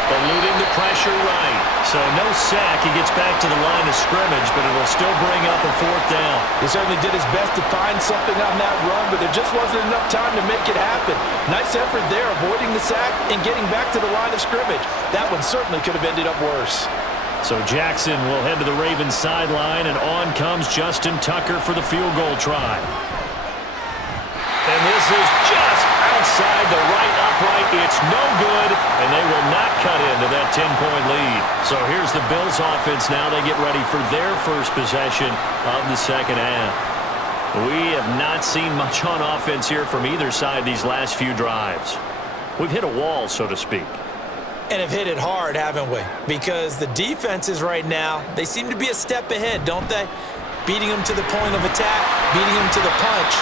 Eluding the pressure right. So no sack. He gets back to the line of scrimmage, but it'll still bring up a fourth down. He certainly did his best to find something on that run, but there just wasn't enough time to make it happen. Nice effort there, avoiding the sack and getting back to the line of scrimmage. That one certainly could have ended up worse. So Jackson will head to the Ravens sideline, and on comes Justin Tucker for the field goal try. And this is just outside the right upright. It's no good, and they will not cut into that 10-point lead. So here's the Bills offense now. They get ready for their first possession of the second half. We have not seen much on offense here from either side these last few drives. We've hit a wall, so to speak. And have hit it hard, haven't we? Because the defenses right now, they seem to be a step ahead, don't they? Beating them to the point of attack, beating them to the punch.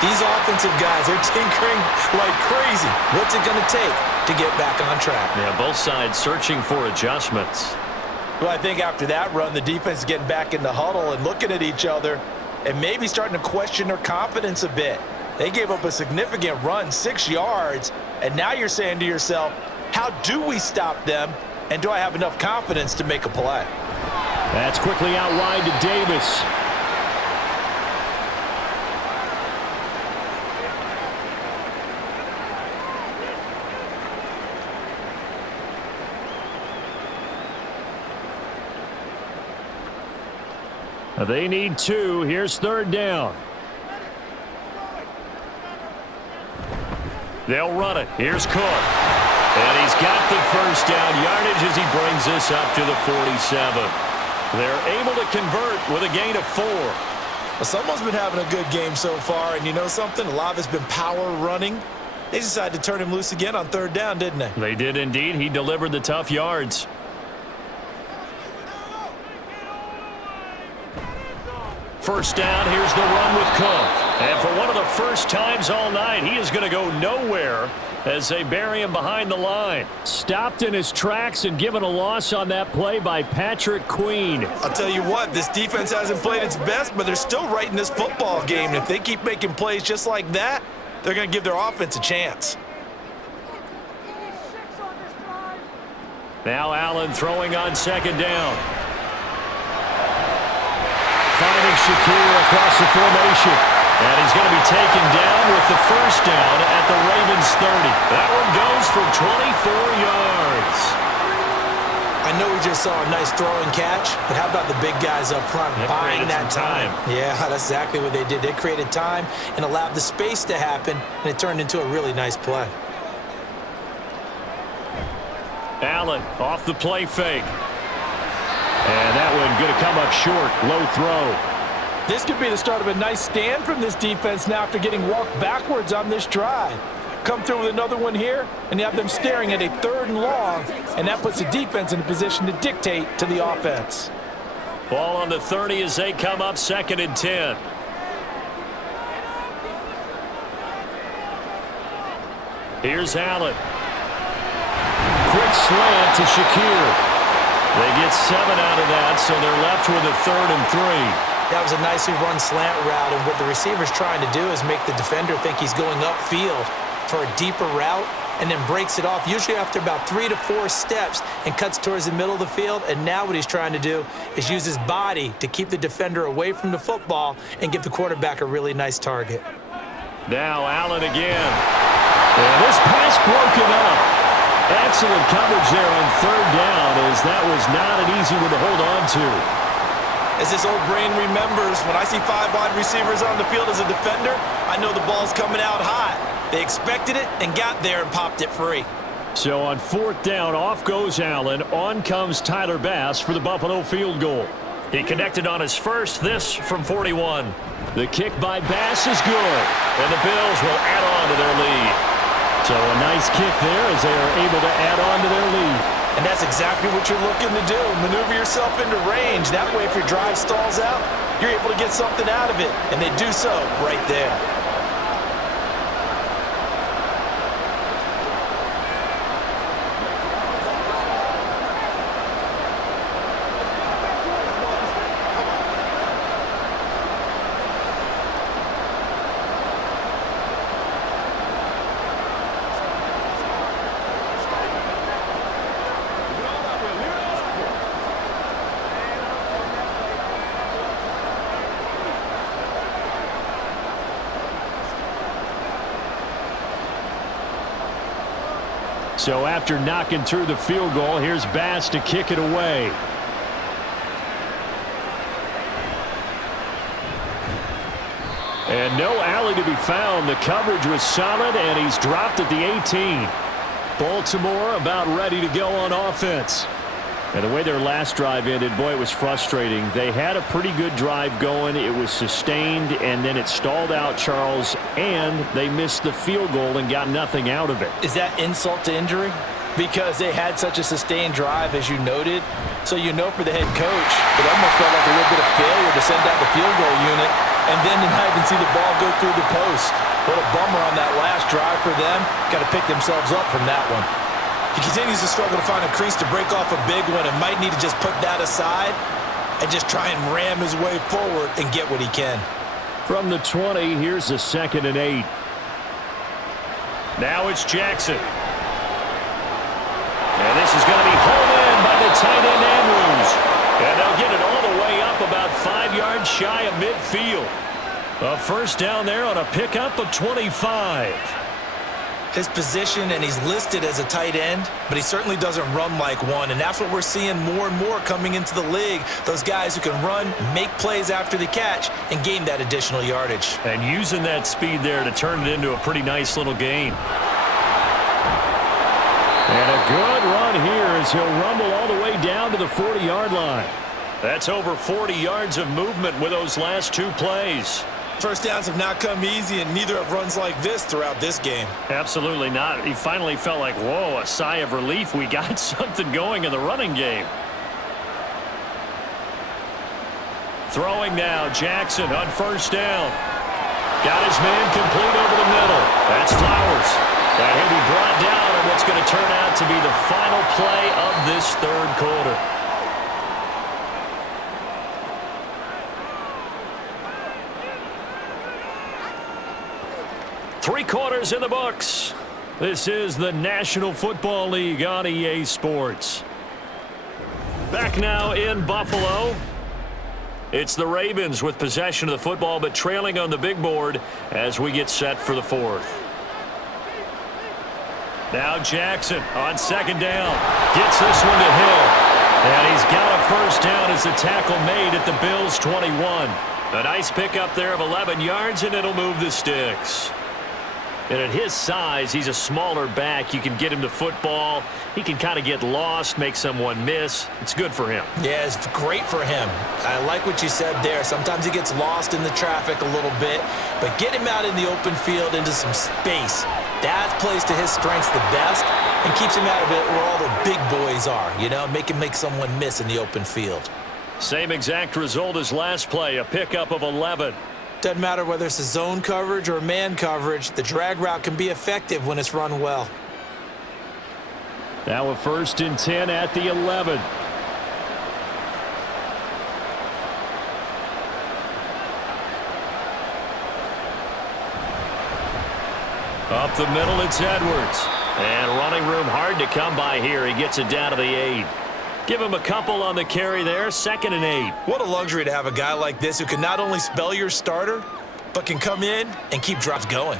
These offensive guys are tinkering like crazy. What's it going to take to get back on track? Yeah, both sides searching for adjustments. Well, I think after that run, the defense is getting back in the huddle and looking at each other and maybe starting to question their confidence a bit. They gave up a significant run, 6 yards, and now you're saying to yourself, how do we stop them, and do I have enough confidence to make a play? That's quickly out wide to Davis. They need 2. Here's 3rd down. They'll run it. Here's Cook. And he's got the 1st down yardage as he brings this up to the 47. They're able to convert with a gain of 4. Well, someone's been having a good game so far, and you know something? A lot of it's been power running. They decided to turn him loose again on 3rd down, didn't they? They did indeed. He delivered the tough yards. First down, here's the run with Cook. And for one of the first times all night, he is going to go nowhere as they bury him behind the line. Stopped in his tracks and given a loss on that play by Patrick Queen. I'll tell you what, this defense hasn't played its best, but they're still right in this football game. And if they keep making plays just like that, they're going to give their offense a chance. Now Allen throwing on 2nd down. Finding Shakir across the formation. And he's going to be taken down with the 1st down at the Ravens 30. That one goes for 24 yards. I know we just saw a nice throwing catch, but how about the big guys up front buying that time? Yeah, that's exactly what they did. They created time and allowed the space to happen, and it turned into a really nice play. Allen off the play fake. And that one going to come up short. Low throw. This could be the start of a nice stand from this defense now after getting walked backwards on this drive. Come through with another one here, and you have them staring at a 3rd and long, and that puts the defense in a position to dictate to the offense. Ball on the 30 as they come up 2nd and 10. Here's Allen. Quick slant to Shakir. They get 7 out of that, so they're left with a 3rd and 3. That was a nicely run slant route, and what the receiver's trying to do is make the defender think he's going upfield for a deeper route and then breaks it off, usually after about 3 to 4 steps, and cuts towards the middle of the field. And now what he's trying to do is use his body to keep the defender away from the football and give the quarterback a really nice target. Now Allen again. And this pass broken up. Excellent coverage there on 3rd down, as that was not an easy one to hold on to. As this old brain remembers, when I see 5 wide receivers on the field as a defender, I know the ball's coming out hot. They expected it and got there and popped it free. So on 4th down, off goes Allen. On comes Tyler Bass for the Buffalo field goal. He connected on his first, this from 41. The kick by Bass is good, and the Bills will add on to their lead. So a nice kick there as they are able to add on to their lead. And that's exactly what you're looking to do. Maneuver yourself into range. That way, if your drive stalls out, you're able to get something out of it. And they do so right there. So after knocking through the field goal, here's Bass to kick it away. And no alley to be found. The coverage was solid, and he's dropped at the 18. Baltimore about ready to go on offense. And the way their last drive ended, boy, it was frustrating. They had a pretty good drive going. It was sustained, and then it stalled out, Charles, and they missed the field goal and got nothing out of it. Is that insult to injury? Because they had such a sustained drive, as you noted. So you know for the head coach, it almost felt like a little bit of failure to send out the field goal unit and then to not even see the ball go through the post. What a bummer on that last drive for them. Got to pick themselves up from that one. He continues to struggle to find a crease to break off a big one and might need to just put that aside and just try and ram his way forward and get what he can. From the 20, here's a 2nd and 8. Now it's Jackson. And this is going to be hauled in by the tight end Andrews. And they'll get it all the way up about 5 yards shy of midfield. A first down there on a pickup of 25. His position, and he's listed as a tight end, but he certainly doesn't run like one, and that's what we're seeing more and more coming into the league. Those guys who can run, make plays after the catch, and gain that additional yardage. And using that speed there to turn it into a pretty nice little gain. And a good run here as he'll rumble all the way down to the 40-yard line. That's over 40 yards of movement with those last two plays. First downs have not come easy, and neither have runs like this throughout this game. Absolutely not. He finally felt like, whoa, a sigh of relief. We got something going in the running game. Throwing now, Jackson on first down. Got his man complete over the middle. That's Flowers. And he'll be brought down on what's going to turn out to be the final play of this third quarter. Three quarters in the books. This is the National Football League on EA Sports. Back now in Buffalo. It's the Ravens with possession of the football, but trailing on the big board as we get set for the fourth. Now Jackson on second down. Gets this one to Hill. And he's got a first down as the tackle made at the Bills' 21. A nice pickup there of 11 yards, and it'll move the sticks. And at his size, he's a smaller back. You can get him the football. He can kind of get lost, make someone miss. It's good for him. Yeah, it's great for him. I like what you said there. Sometimes he gets lost in the traffic a little bit, but get him out in the open field into some space. That plays to his strengths the best and keeps him out of it where all the big boys are, you know, make him make someone miss in the open field. Same exact result as last play, a pickup of 11. Doesn't matter whether it's a zone coverage or man coverage, the drag route can be effective when it's run well. Now a 1st and 10 at the 11. Up the middle, it's Edwards. And running room hard to come by here. He gets it down to the 8. Give him a couple on the carry there, 2nd and 8. What a luxury to have a guy like this who can not only spell your starter, but can come in and keep drives going.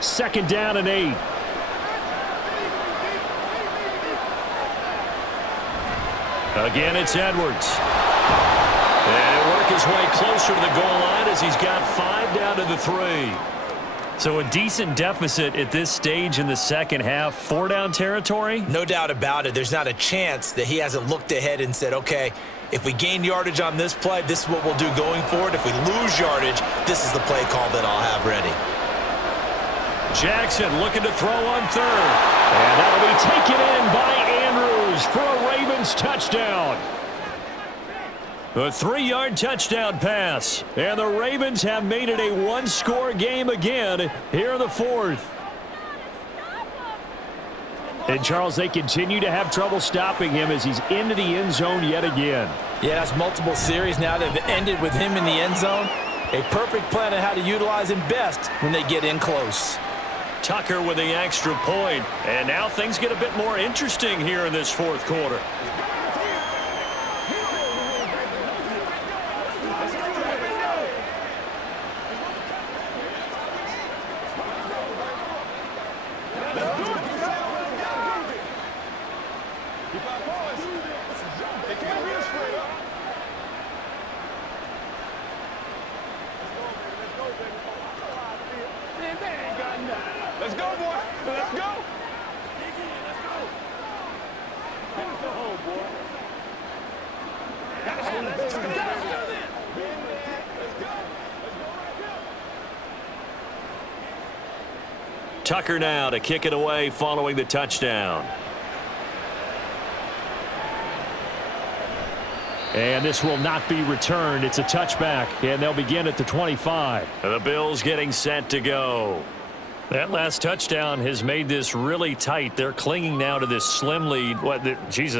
2nd down and 8. Again, it's Edwards. And work his way closer to the goal line as he's got 5 down to the 3. So a decent deficit at this stage in the second half. 4-down territory? No doubt about it. There's not a chance that he hasn't looked ahead and said, okay, if we gain yardage on this play, this is what we'll do going forward. If we lose yardage, this is the play call that I'll have ready. Jackson looking to throw on 3rd. And that'll be taken in by Andrews for a Ravens touchdown. A 3-yard touchdown pass. And the Ravens have made it a one-score game again here in the fourth. And, Charles, they continue to have trouble stopping him as he's into the end zone yet again. Yeah, it's multiple series now that have ended with him in the end zone. A perfect plan on how to utilize him best when they get in close. Tucker with the extra point. And now things get a bit more interesting here in this fourth quarter. Let's go, boy. Let's go. Tucker now to kick it away following the touchdown. And this will not be returned. It's a touchback, and they'll begin at the 25. The Bills getting set to go. That last touchdown has made this really tight. They're clinging now to this slim lead.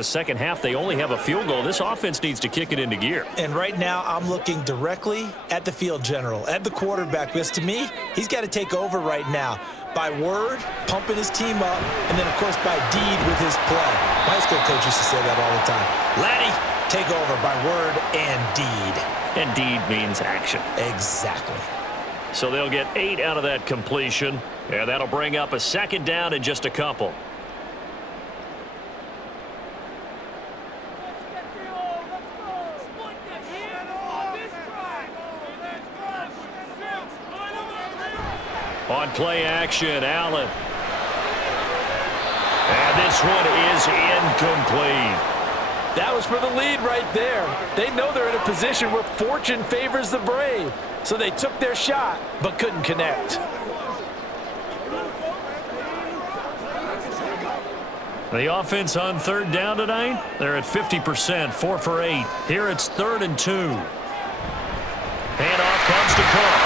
Second half, they only have a field goal. This offense needs to kick it into gear. And right now, I'm looking directly at the field general, at the quarterback, because to me, he's got to take over right now. By word, pumping his team up, and then, of course, by deed with his play. My high school coach used to say that all the time. Laddie, take over by word and deed. And deed means action. Exactly. So they'll get 8 out of that completion, and that'll bring up a second down in just a couple. On play action, Allen. And this one is incomplete. That was for the lead right there. They know they're in a position where fortune favors the brave. So they took their shot, but couldn't connect. The offense on third down tonight, they're at 50%, 4 for 8. Here it's 3rd and 2. Handoff comes to Cook.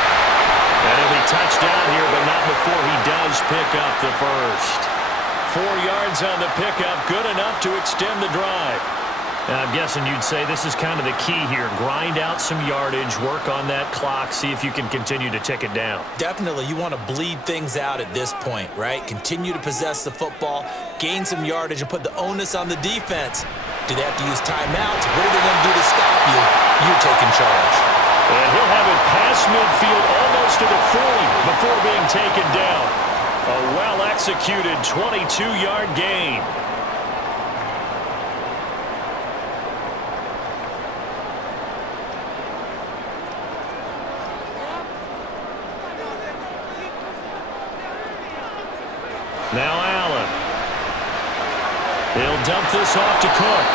And he'll be touchdown here, but not before he does pick up the first. 4 yards on the pickup, good enough to extend the drive. I'm guessing you'd say this is kind of the key here. Grind out some yardage, work on that clock, see if you can continue to tick it down. Definitely, you want to bleed things out at this point, right? Continue to possess the football, gain some yardage, and put the onus on the defense. Do they have to use timeouts? What are they going to do to stop you? You're taking charge. And he'll have it past midfield almost to the 40 before being taken down. A well-executed 22-yard gain. Now Allen. He'll dump this off to Cook.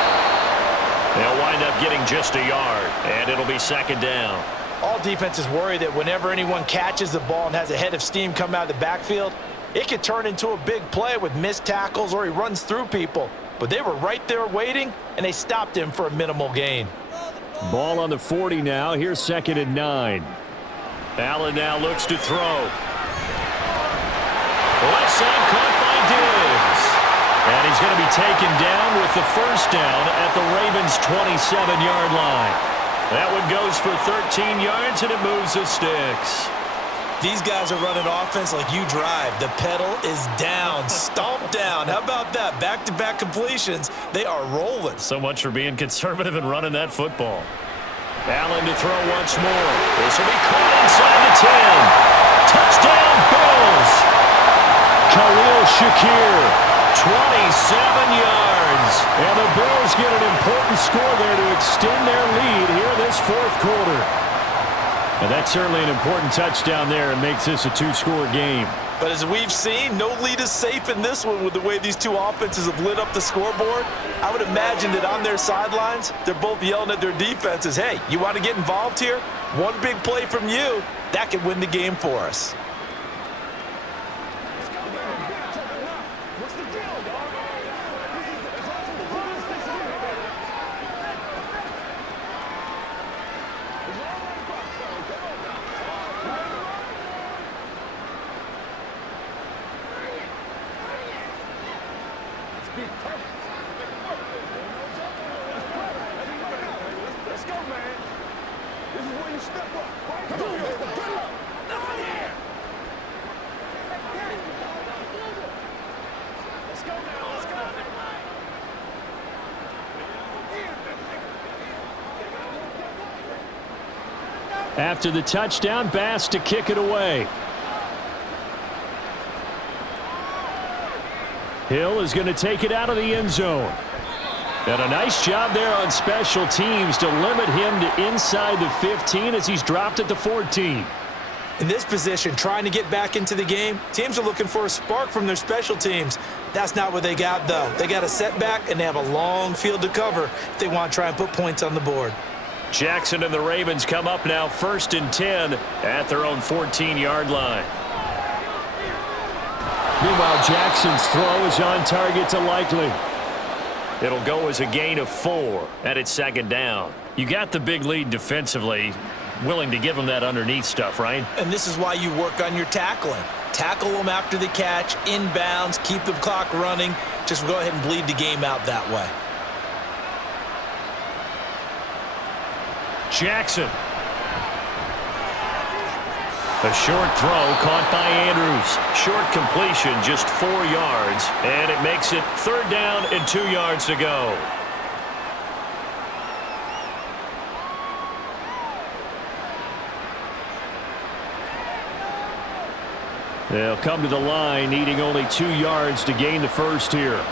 They'll wind up getting just a yard, and it'll be second down. All defenses worry that whenever anyone catches the ball and has a head of steam come out of the backfield, it could turn into a big play with missed tackles or he runs through people. But they were right there waiting, and they stopped him for a minimal gain. Ball on the 40 now. Here's 2nd and 9. Allen now looks to throw. Left side caught by Diggs. And he's going to be taken down with the first down at the Ravens' 27-yard line. That one goes for 13 yards, and it moves the sticks. These guys are running offense like you drive. The pedal is down, stomp down. How about that? Back-to-back completions. They are rolling. So much for being conservative and running that football. Allen to throw once more. This will be caught inside the 10. Touchdown, Bills. Khalil Shakir, 27 yards. And the Bills get an important score there to extend their lead here in this 4th quarter. And that's certainly an important touchdown there and makes this a 2-score game. But as we've seen, no lead is safe in this one with the way these two offenses have lit up the scoreboard. I would imagine that on their sidelines, they're both yelling at their defenses, hey, you want to get involved here? One big play from you, that could win the game for us. Let's go, man. This is where you step up. Come on, get up. Let's go now. Let's go. After the touchdown, Bass to kick it away. Hill is going to take it out of the end zone. And a nice job there on special teams to limit him to inside the 15 as he's dropped at the 14. In this position, trying to get back into the game, teams are looking for a spark from their special teams. That's not what they got, though. They got a setback, and they have a long field to cover if they want to try and put points on the board. Jackson and the Ravens come up now 1st and 10 at their own 14-yard line. Meanwhile, Jackson's throw is on target to Likely. It'll go as a gain of 4, and it's 2nd down. You got the big lead defensively, willing to give them that underneath stuff, right? And this is why you work on your tackling. Tackle them after the catch, inbounds, keep the clock running. Just go ahead and bleed the game out that way. Jackson. A short throw caught by Andrews. Short completion, just 4 yards, and it makes it 3rd down and 2 yards to go. They'll come to the line, needing only 2 yards to gain the first here.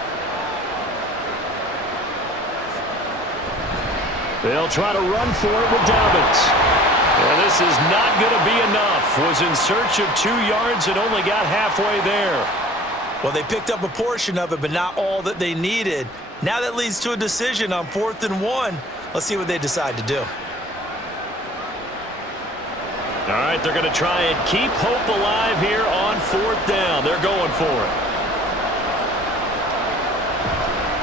They'll try to run for it with Dobbins. And this is not going to be enough. Was in search of 2 yards and only got halfway there. Well, they picked up a portion of it, but not all that they needed. Now that leads to a decision on 4th and 1. Let's see what they decide to do. All right, they're going to try and keep hope alive here on 4th down. They're going for it.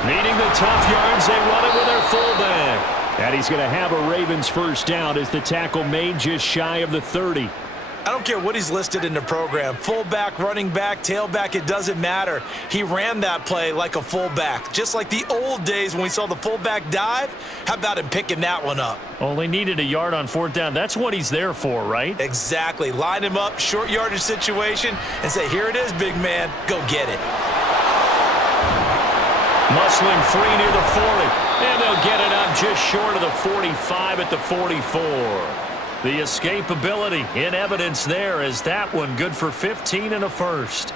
Needing the tough yards, they run it with their fullback. And he's going to have a Ravens first down as the tackle made just shy of the 30. I don't care what he's listed in the program. Fullback, running back, tailback, it doesn't matter. He ran that play like a fullback, just like the old days when we saw the fullback dive. How about him picking that one up? Only needed a yard on 4th down. That's what he's there for, right? Exactly. Line him up, short yardage situation, and say, here it is, big man. Go get it. Muscling free near the 40. And they'll get it up just short of the 45 at the 44. The escapability in evidence there as that one good for 15 and a first.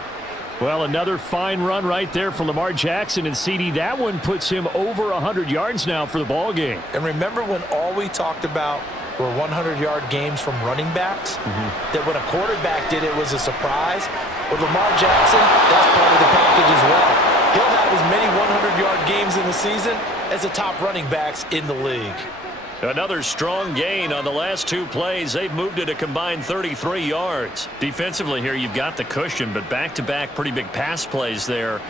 Well, another fine run right there for Lamar Jackson and CD. That one puts him over 100 yards now for the ball game. And remember when all we talked about were 100-yard games from running backs? That when a quarterback did it was a surprise? With Lamar Jackson, that's part of the package as well. He'll have as many 100-yard games in the season as the top running backs in the league. Another strong gain on the last 2 plays. They've moved it a combined 33 yards. Defensively here, you've got the cushion, but back-to-back pretty big pass plays there.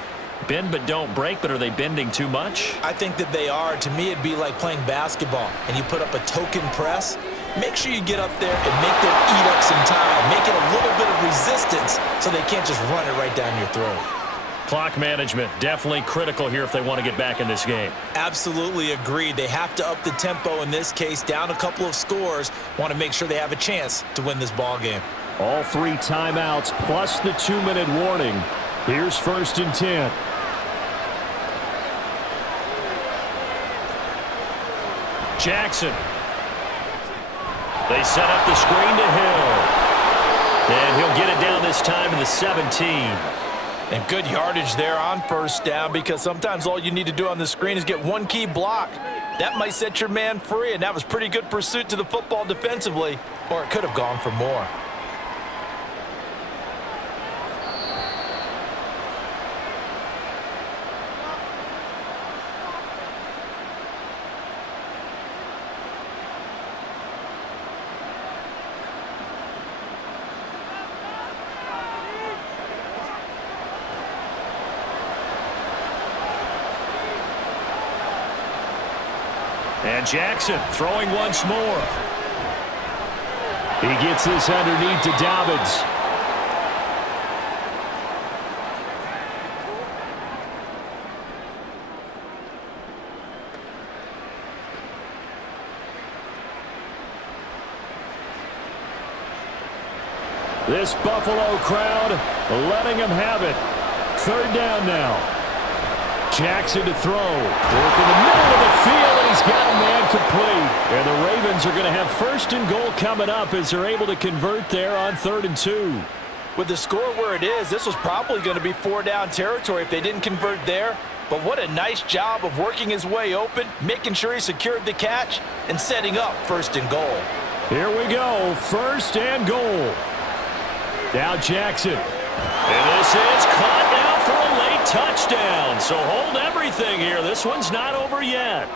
Bend but don't break, but are they bending too much? I think that they are. To me, it'd be like playing basketball, and you put up a token press. Make sure you get up there and make them eat up some time. Make it a little bit of resistance so they can't just run it right down your throat. Clock management, definitely critical here if they want to get back in this game. Absolutely agreed. They have to up the tempo in this case, down a couple of scores. Want to make sure they have a chance to win this ball game. All 3 timeouts plus the 2-minute warning. Here's 1st and 10. Jackson. They set up the screen to Hill. And he'll get it down this time to the 17. And good yardage there on 1st down, because sometimes all you need to do on the screen is get one key block. That might set your man free, and that was pretty good pursuit to the football defensively, or it could have gone for more. And Jackson throwing once more. He gets this underneath to Dobbins. This Buffalo crowd letting him have it. 3rd down now. Jackson to throw. Work in the middle of the field, and he's got a man complete. And the Ravens are going to have 1st and goal coming up as they're able to convert there on 3rd and 2. With the score where it is, this was probably going to be 4-down territory if they didn't convert there. But what a nice job of working his way open, making sure he secured the catch, and setting up 1st and goal. Here we go, 1st and goal. Now Jackson. And this is caught now for a late touchdown. So hold everything here. This one's not over yet.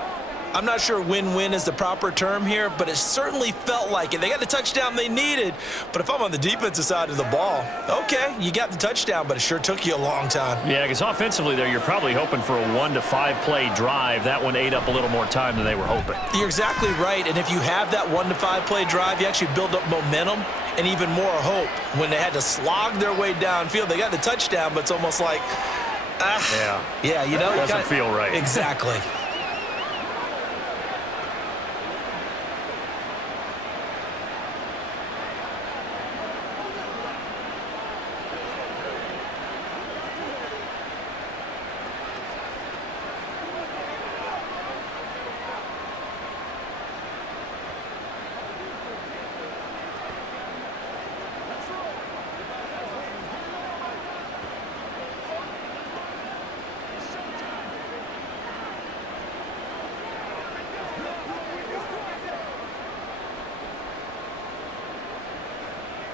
I'm not sure win-win is the proper term here, but it certainly felt like it. They got the touchdown they needed, but if I'm on the defensive side of the ball, okay, you got the touchdown, but it sure took you a long time. Yeah, because offensively there, you're probably hoping for a 1 to 5 play drive. That one ate up a little more time than they were hoping. You're exactly right, and if you have that 1 to 5 play drive, you actually build up momentum and even more hope. When they had to slog their way downfield, they got the touchdown, but it's almost like, yeah, you know, doesn't feel right. Exactly.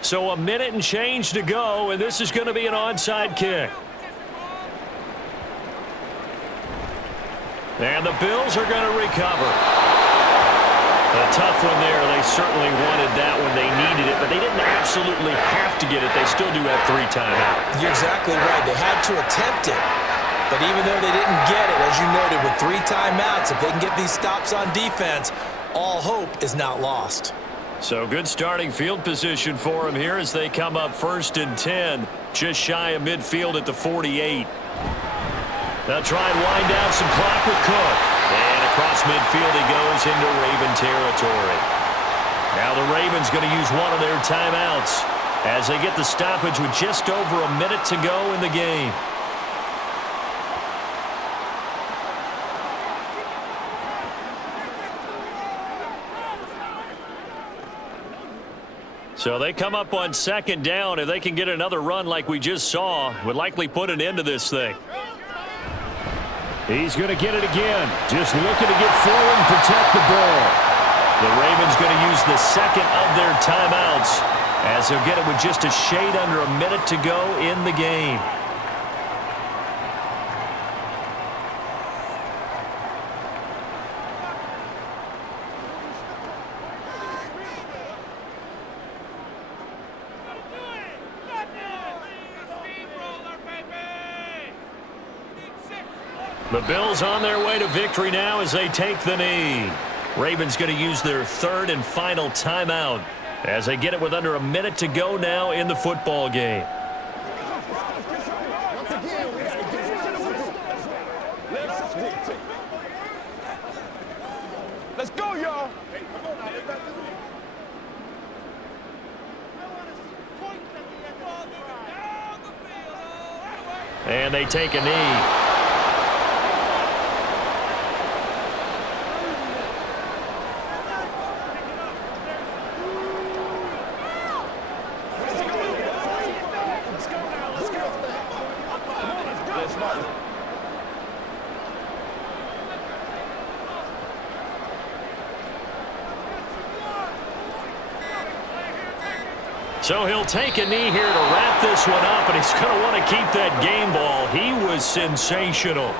So a minute and change to go, and this is going to be an onside kick. And the Bills are going to recover. A tough one there. They certainly wanted that when they needed it, but they didn't absolutely have to get it. They still do have 3 timeouts. You're exactly right. They had to attempt it. But even though they didn't get it, as you noted, with 3 timeouts, if they can get these stops on defense, all hope is not lost. So good starting field position for them here as they come up 1st and 10, just shy of midfield at the 48. They'll try and wind down some clock with Cook. And across midfield he goes into Raven territory. Now the Ravens going to use one of their timeouts as they get the stoppage with just over a minute to go in the game. So they come up on 2nd down. If they can get another run like we just saw, would likely put an end to this thing. He's going to get it again. Just looking to get forward and protect the ball. The Ravens going to use the 2nd of their timeouts as they'll get it with just a shade under a minute to go in the game. The Bills on their way to victory now as they take the knee. Ravens going to use their 3rd and final timeout as they get it with under a minute to go now in the football game. Let's go, y'all. And they take a knee. So he'll take a knee here to wrap this one up, and he's going to want to keep that game ball. He was sensational.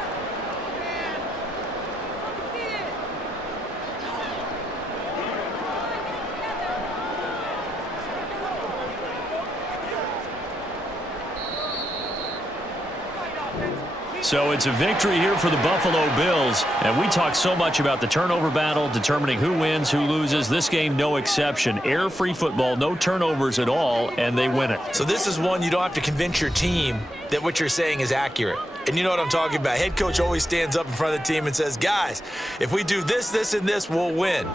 So it's a victory here for the Buffalo Bills. And we talk so much about the turnover battle, determining who wins, who loses. This game, no exception. Error-free football, no turnovers at all, and they win it. So this is one you don't have to convince your team that what you're saying is accurate. And you know what I'm talking about. Head coach always stands up in front of the team and says, guys, if we do this, this, and this, we'll win.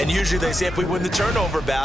And usually they say if we win the turnover battle,